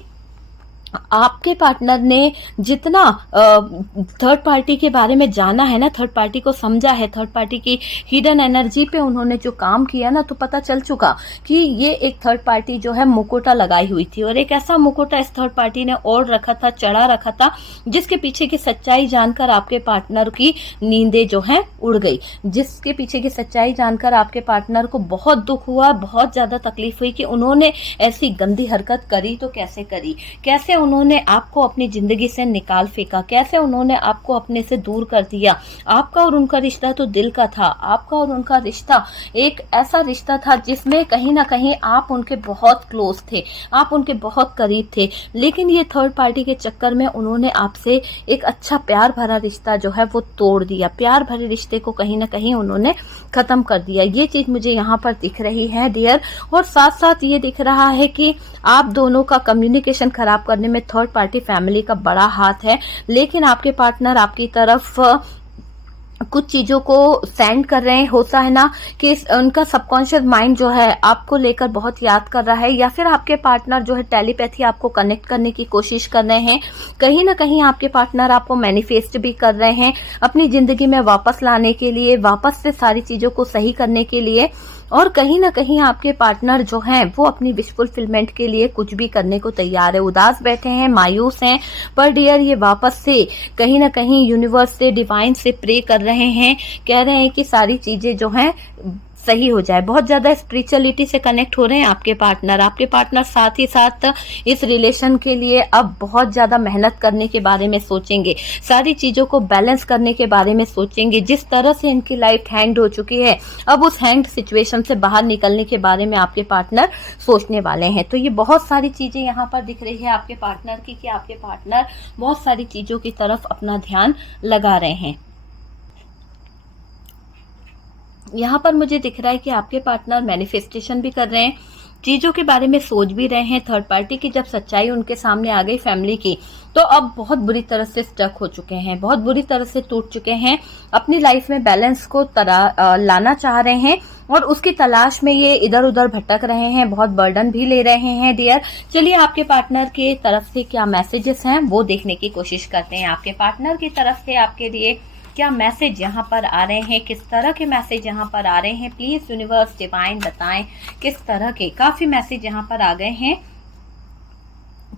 आपके पार्टनर ने जितना थर्ड पार्टी के बारे में जाना है ना, थर्ड पार्टी को समझा है, थर्ड पार्टी की हिडन एनर्जी पे उन्होंने जो काम किया ना, तो पता चल चुका कि ये एक थर्ड पार्टी जो है मुकुटा लगाई हुई थी और एक ऐसा मुकुटा इस थर्ड पार्टी ने ओढ़ रखा था, चढ़ा रखा था, जिसके पीछे की सच्चाई जानकर आपके पार्टनर की नींदें जो है उड़ गई। जिसके पीछे की सच्चाई जानकर आपके पार्टनर को बहुत दुख हुआ, बहुत ज्यादा तकलीफ हुई कि उन्होंने ऐसी गंदी हरकत करी तो कैसे करी, कैसे उन्होंने आपको अपनी जिंदगी से निकाल फेंका, कैसे उन्होंने आपको अपने से दूर कर दिया। आपका और उनका रिश्ता तो दिल का था, आपका और उनका रिश्ता एक ऐसा रिश्ता था जिसमें कहीं ना कहीं आप उनके बहुत क्लोज थे, आप उनके बहुत करीब थे। लेकिन ये थर्ड पार्टी के चक्कर में उन्होंने आपसे एक अच्छा प्यार भरा रिश्ता जो है वो तोड़ दिया, प्यार भरे रिश्ते को कहीं ना कहीं उन्होंने खत्म कर दिया। ये चीज मुझे यहाँ पर दिख रही है डियर। और साथ साथ ये दिख रहा है कि आप दोनों का कम्युनिकेशन खराब करने में थर्ड पार्टी फैमिली का बड़ा हाथ है। लेकिन आपके पार्टनर आपकी तरफ कुछ चीजों को सेंड कर रहे हैं, होता है ना कि उनका सबकॉन्शियस माइंड जो है आपको लेकर बहुत याद कर रहा है, या फिर आपके पार्टनर जो है टेलीपैथी आपको कनेक्ट करने की कोशिश कर रहे हैं। कहीं ना कहीं आपके पार्टनर आपको मैनिफेस्ट भी कर रहे हैं अपनी जिंदगी में वापस लाने के लिए, वापस से सारी चीजों को सही करने के लिए। और कहीं ना कहीं आपके पार्टनर जो हैं वो अपनी विश फुलफिलमेंट के लिए कुछ भी करने को तैयार है। उदास बैठे हैं, मायूस हैं, पर डियर ये वापस से कहीं ना कहीं यूनिवर्स से, डिवाइन से प्रे कर रहे हैं, कह रहे हैं कि सारी चीजें जो हैं सही हो जाए। बहुत ज्यादा स्पिरिचुअलिटी से कनेक्ट हो रहे हैं आपके पार्टनर साथ ही साथ इस रिलेशन के लिए अब बहुत ज्यादा मेहनत करने के बारे में सोचेंगे, सारी चीजों को बैलेंस करने के बारे में सोचेंगे। जिस तरह से इनकी लाइफ हैंग हो चुकी है, अब उस हैंग्ड सिचुएशन से बाहर निकलने के बारे में आपके पार्टनर सोचने वाले हैं। तो ये बहुत सारी चीजें यहाँ पर दिख रही है आपके पार्टनर की, कि आपके पार्टनर बहुत सारी चीजों की तरफ अपना ध्यान लगा रहे हैं। यहाँ पर मुझे दिख रहा है कि आपके पार्टनर मैनिफेस्टेशन भी कर रहे हैं, चीजों के बारे में सोच भी रहे हैं। थर्ड पार्टी की जब सच्चाई उनके सामने आ गई फैमिली की, तो अब बहुत बुरी तरह से स्टक हो चुके हैं, बहुत बुरी तरह से टूट चुके हैं। अपनी लाइफ में बैलेंस को लाना चाह रहे हैं और उसकी तलाश में ये इधर उधर भटक रहे हैं, बहुत बर्डन भी ले रहे हैं डियर। चलिए आपके पार्टनर के तरफ से क्या मैसेजेस हैं वो देखने की कोशिश करते हैं। आपके पार्टनर की तरफ से आपके लिए क्या मैसेज यहाँ पर आ रहे हैं, किस तरह के मैसेज यहाँ पर आ रहे हैं, प्लीज यूनिवर्स डिवाइन बताएं किस तरह के। काफी मैसेज यहाँ पर आ गए हैं,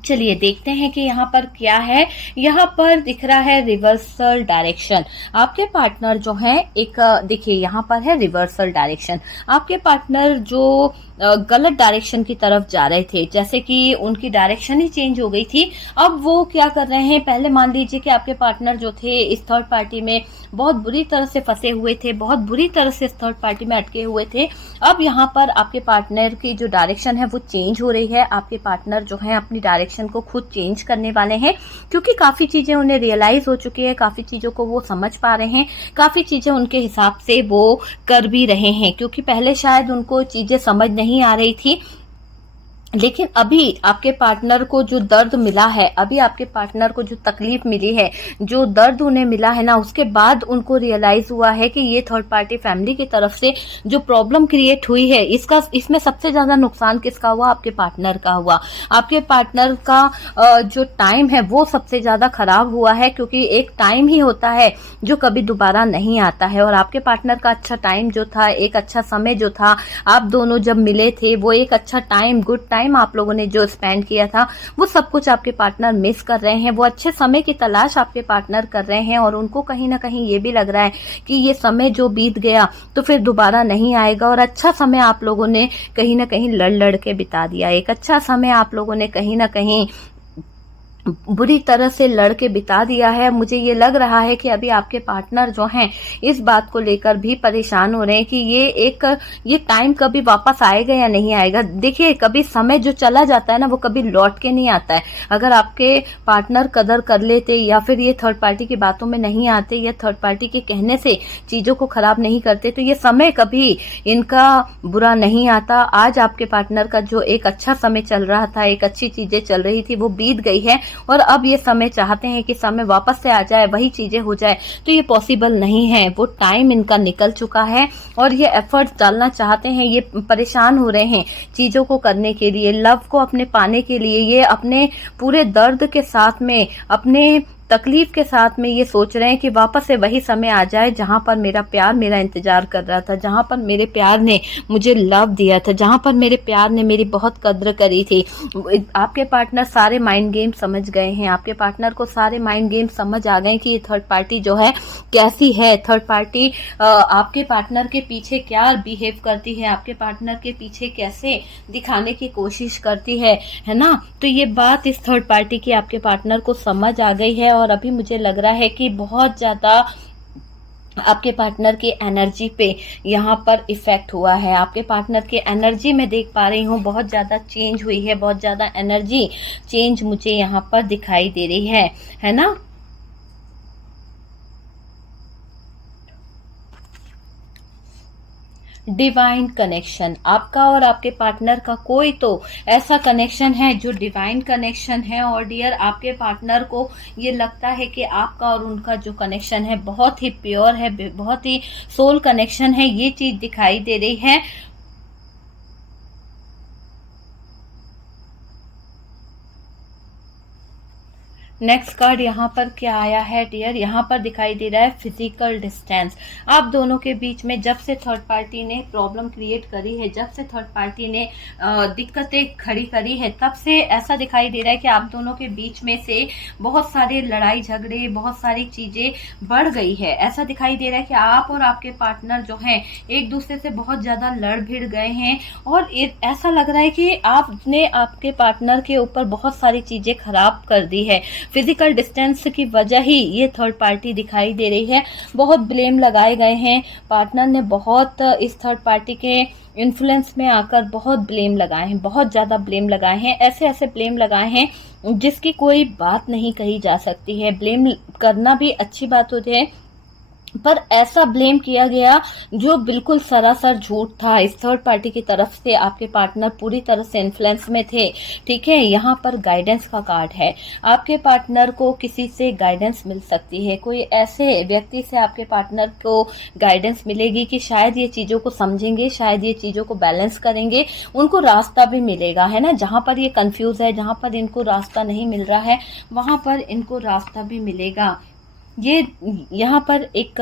चलिए देखते हैं कि यहाँ पर क्या है। यहाँ पर दिख रहा है रिवर्सल डायरेक्शन। आपके पार्टनर जो है एक देखिए यहाँ पर है रिवर्सल डायरेक्शन। आपके पार्टनर जो गलत डायरेक्शन की तरफ जा रहे थे, जैसे कि उनकी डायरेक्शन ही चेंज हो गई थी। अब वो क्या कर रहे हैं, पहले मान लीजिए कि आपके पार्टनर जो थे इस थर्ड पार्टी में बहुत बुरी तरह से फंसे हुए थे, बहुत बुरी तरह से इस थर्ड पार्टी में अटके हुए थे। अब यहाँ पर आपके पार्टनर की जो डायरेक्शन है वो चेंज हो रही है। आपके पार्टनर जो है अपनी डायरेक्शन को खुद चेंज करने वाले हैं, क्योंकि काफी चीजें उन्हें रियलाइज हो चुकी है, काफी चीजों को वो समझ पा रहे हैं, काफी चीजें उनके हिसाब से वो कर भी रहे हैं, क्योंकि पहले शायद उनको चीजें समझ नहीं आ रही थी। लेकिन अभी आपके पार्टनर को जो दर्द मिला है, अभी आपके पार्टनर को जो तकलीफ मिली है, जो दर्द उन्हें मिला है ना, उसके बाद उनको रियलाइज हुआ है कि ये थर्ड पार्टी फैमिली की तरफ से जो प्रॉब्लम क्रिएट हुई है, इसमें सबसे ज्यादा नुकसान किसका हुआ, आपके पार्टनर का हुआ। आपके पार्टनर का जो टाइम है वो सबसे ज्यादा खराब हुआ है, क्योंकि एक टाइम ही होता है जो कभी दोबारा नहीं आता है। और आपके पार्टनर का अच्छा टाइम जो था, एक अच्छा समय जो था, आप दोनों जब मिले थे, वो एक अच्छा टाइम, गुड टाइम आप लोगों ने जो स्पेंड किया था, वो सब कुछ आपके पार्टनर मिस कर रहे हैं। वो अच्छे समय की तलाश आपके पार्टनर कर रहे हैं और उनको कहीं ना कहीं ये भी लग रहा है कि ये समय जो बीत गया तो फिर दोबारा नहीं आएगा। और अच्छा समय आप लोगों ने कहीं ना कहीं लड़ के बिता दिया, एक अच्छा समय आप लोगों ने कहीं ना कहीं बुरी तरह से लड़के बिता दिया है। मुझे ये लग रहा है कि अभी आपके पार्टनर जो हैं इस बात को लेकर भी परेशान हो रहे हैं कि ये टाइम कभी वापस आएगा या नहीं आएगा। देखिए, कभी समय जो चला जाता है ना, वो कभी लौट के नहीं आता है। अगर आपके पार्टनर कदर कर लेते, या फिर ये थर्ड पार्टी की बातों में नहीं आते, या थर्ड पार्टी के कहने से चीजों को खराब नहीं करते, तो ये समय कभी इनका बुरा नहीं आता। आज आपके पार्टनर का जो एक अच्छा समय चल रहा था, एक अच्छी चीजें चल रही थी, वो बीत गई है और अब ये समय चाहते हैं कि समय वापस से आ जाए, वही चीजें हो जाए, तो ये पॉसिबल नहीं है। वो टाइम इनका निकल चुका है और ये एफर्ट्स डालना चाहते हैं, ये परेशान हो रहे हैं चीजों को करने के लिए, लव को अपने पाने के लिए। ये अपने पूरे दर्द के साथ में, अपने तकलीफ के साथ में ये सोच रहे हैं कि वापस से वही समय आ जाए जहाँ पर मेरा प्यार मेरा इंतजार कर रहा था, जहाँ पर मेरे प्यार ने मुझे लव दिया था, जहाँ पर मेरे प्यार ने मेरी बहुत कद्र करी थी। आपके पार्टनर सारे माइंड गेम समझ गए हैं, आपके पार्टनर को सारे माइंड गेम समझ आ गए कि ये थर्ड पार्टी जो है कैसी है, थर्ड पार्टी आपके पार्टनर के पीछे क्या बिहेव करती है, आपके पार्टनर के पीछे कैसे दिखाने की कोशिश करती है ना। तो ये बात इस थर्ड पार्टी की आपके पार्टनर को समझ आ गई है और अभी मुझे लग रहा है कि बहुत ज़्यादा आपके पार्टनर की एनर्जी पे यहाँ पर इफेक्ट हुआ है। आपके पार्टनर की एनर्जी मैं देख पा रही हूँ बहुत ज़्यादा चेंज हुई है, बहुत ज़्यादा एनर्जी चेंज मुझे यहाँ पर दिखाई दे रही है ना। डिवाइन कनेक्शन, आपका और आपके पार्टनर का कोई तो ऐसा कनेक्शन है जो डिवाइन कनेक्शन है। और डियर, आपके पार्टनर को ये लगता है कि आपका और उनका जो कनेक्शन है बहुत ही प्योर है, बहुत ही सोल कनेक्शन है, ये चीज दिखाई दे रही है। नेक्स्ट कार्ड यहाँ पर क्या आया है डियर, यहाँ पर दिखाई दे रहा है फिजिकल डिस्टेंस। आप दोनों के बीच में जब से थर्ड पार्टी ने प्रॉब्लम क्रिएट करी है, जब से थर्ड पार्टी ने दिक्कतें खड़ी करी है, तब से ऐसा दिखाई दे रहा है कि आप दोनों के बीच में से बहुत सारे लड़ाई झगड़े, बहुत सारी चीजें बढ़ गई है। ऐसा दिखाई दे रहा है कि आप और आपके पार्टनर जो हैं एक दूसरे से बहुत ज्यादा लड़ भिड़ गए हैं और ऐसा लग रहा है कि आपने आपके पार्टनर के ऊपर बहुत सारी चीजें खराब कर दी है। फिजिकल डिस्टेंस की वजह ही ये थर्ड पार्टी दिखाई दे रही है। बहुत ब्लेम लगाए गए हैं, पार्टनर ने बहुत इस थर्ड पार्टी के इन्फ्लुएंस में आकर बहुत ब्लेम लगाए हैं, बहुत ज्यादा ब्लेम लगाए हैं, ऐसे ऐसे ब्लेम लगाए हैं जिसकी कोई बात नहीं कही जा सकती है। ब्लेम करना भी अच्छी बात होती है, पर ऐसा ब्लेम किया गया जो बिल्कुल सरासर झूठ था। इस थर्ड पार्टी की तरफ से आपके पार्टनर पूरी तरह से इन्फ्लुएंस में थे, ठीक है। यहाँ पर गाइडेंस का कार्ड है, आपके पार्टनर को किसी से गाइडेंस मिल सकती है, कोई ऐसे व्यक्ति से आपके पार्टनर को गाइडेंस मिलेगी कि शायद ये चीजों को समझेंगे, शायद ये चीजों को बैलेंस करेंगे, उनको रास्ता भी मिलेगा, है ना। जहाँ पर ये कंफ्यूज है, जहाँ पर इनको रास्ता नहीं मिल रहा है, वहां पर इनको रास्ता भी मिलेगा। ये यहाँ पर एक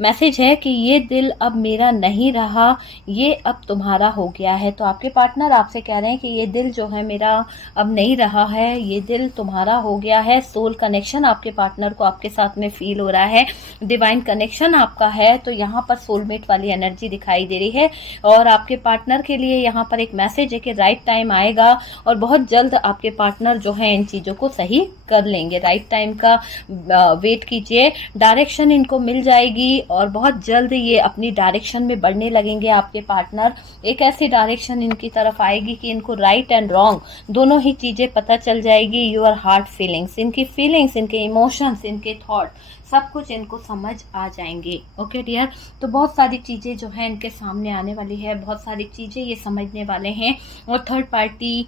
मैसेज है कि ये दिल अब मेरा नहीं रहा, ये अब तुम्हारा हो गया है। तो आपके पार्टनर आपसे कह रहे हैं कि ये दिल जो है मेरा अब नहीं रहा है, ये दिल तुम्हारा हो गया है। सोल कनेक्शन आपके पार्टनर को आपके साथ में फील हो रहा है, डिवाइन कनेक्शन आपका है। तो यहाँ पर सोलमेट वाली एनर्जी दिखाई दे रही है और आपके पार्टनर के लिए यहाँ पर एक मैसेज है कि राइट टाइम आएगा और बहुत जल्द आपके पार्टनर जो है इन चीजों को सही कर लेंगे। राइट टाइम का वेट कीजिए, डायरेक्शन इनको मिल जाएगी और बहुत जल्द ये अपनी डायरेक्शन में बढ़ने लगेंगे। आपके पार्टनर एक ऐसी डायरेक्शन इनकी तरफ आएगी कि इनको राइट एंड रॉन्ग दोनों ही चीजें पता चल जाएगी। योर हार्ट फीलिंग्स, इनकी फीलिंग्स, इनके इमोशंस, इनके थॉट, सब कुछ इनको समझ आ जाएंगे। ओके डियर, तो बहुत सारी चीजें जो है इनके सामने आने वाली है, बहुत सारी चीजें ये समझने वाले हैं और थर्ड पार्टी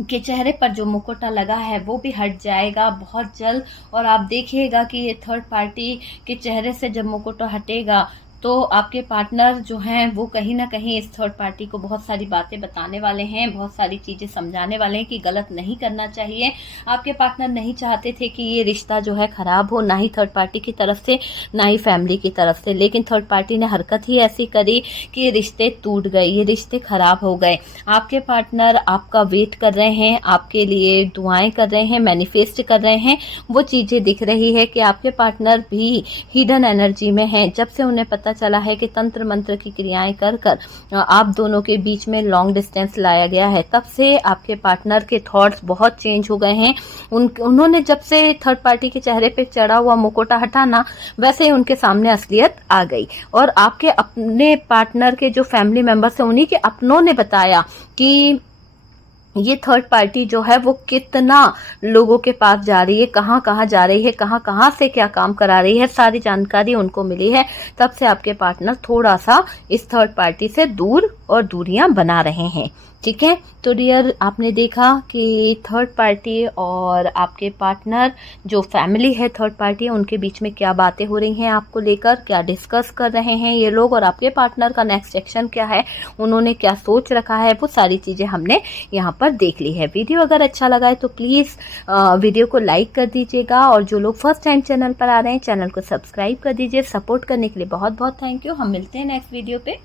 के चेहरे पर जो मुकुटा लगा है वो भी हट जाएगा बहुत जल्द। और आप देखिएगा कि ये थर्ड पार्टी के चेहरे से जब मुकुटा हटेगा तो आपके पार्टनर जो हैं वो कहीं ना कहीं इस थर्ड पार्टी को बहुत सारी बातें बताने वाले हैं, बहुत सारी चीजें समझाने वाले हैं कि गलत नहीं करना चाहिए। आपके पार्टनर नहीं चाहते थे कि ये रिश्ता जो है खराब हो, ना ही थर्ड पार्टी की तरफ से ना ही फैमिली की तरफ से, लेकिन थर्ड पार्टी ने हरकत ही ऐसी करी कि ये रिश्ते टूट गए, ये रिश्ते खराब हो गए। आपके पार्टनर आपका वेट कर रहे हैं, आपके लिए दुआएं कर रहे हैं, मैनिफेस्ट कर रहे हैं। वो चीजें दिख रही है कि आपके पार्टनर भी हिडन एनर्जी में हैं। जब से उन्हें पता चला है कि तंत्र मंत्र की क्रियाएं कर कर आप दोनों के बीच में लॉन्ग डिस्टेंस लाया गया है, तब से आपके पार्टनर के थॉट्स बहुत चेंज हो गए हैं। उन्होंने जब से थर्ड पार्टी के चेहरे पे चढ़ा हुआ मुकुटा हटाना, वैसे ही उनके सामने असलियत आ गई। और आपके अपने पार्टनर के जो फैमिली मेंबर्स हैं उन्हीं के अपनों ने बताया कि ये थर्ड पार्टी जो है वो कितना लोगों के पास जा रही है, कहाँ कहाँ जा रही है, कहाँ कहाँ से क्या काम करा रही है, सारी जानकारी उनको मिली है। तब से आपके पार्टनर थोड़ा सा इस थर्ड पार्टी से दूर और दूरियां बना रहे हैं, ठीक है। तो डियर, आपने देखा कि थर्ड पार्टी और आपके पार्टनर जो फैमिली है थर्ड पार्टी, उनके बीच में क्या बातें हो रही हैं आपको लेकर, क्या डिस्कस कर रहे हैं ये लोग, और आपके पार्टनर का नेक्स्ट एक्शन क्या है, उन्होंने क्या सोच रखा है, वो सारी चीज़ें हमने यहाँ पर देख ली है। वीडियो अगर अच्छा लगा है तो प्लीज़ वीडियो को लाइक कर दीजिएगा, और जो लोग फर्स्ट टाइम चैनल पर आ रहे हैं चैनल को सब्सक्राइब कर दीजिए। सपोर्ट करने के लिए बहुत बहुत थैंक यू। हम मिलते हैं नेक्स्ट वीडियो पे।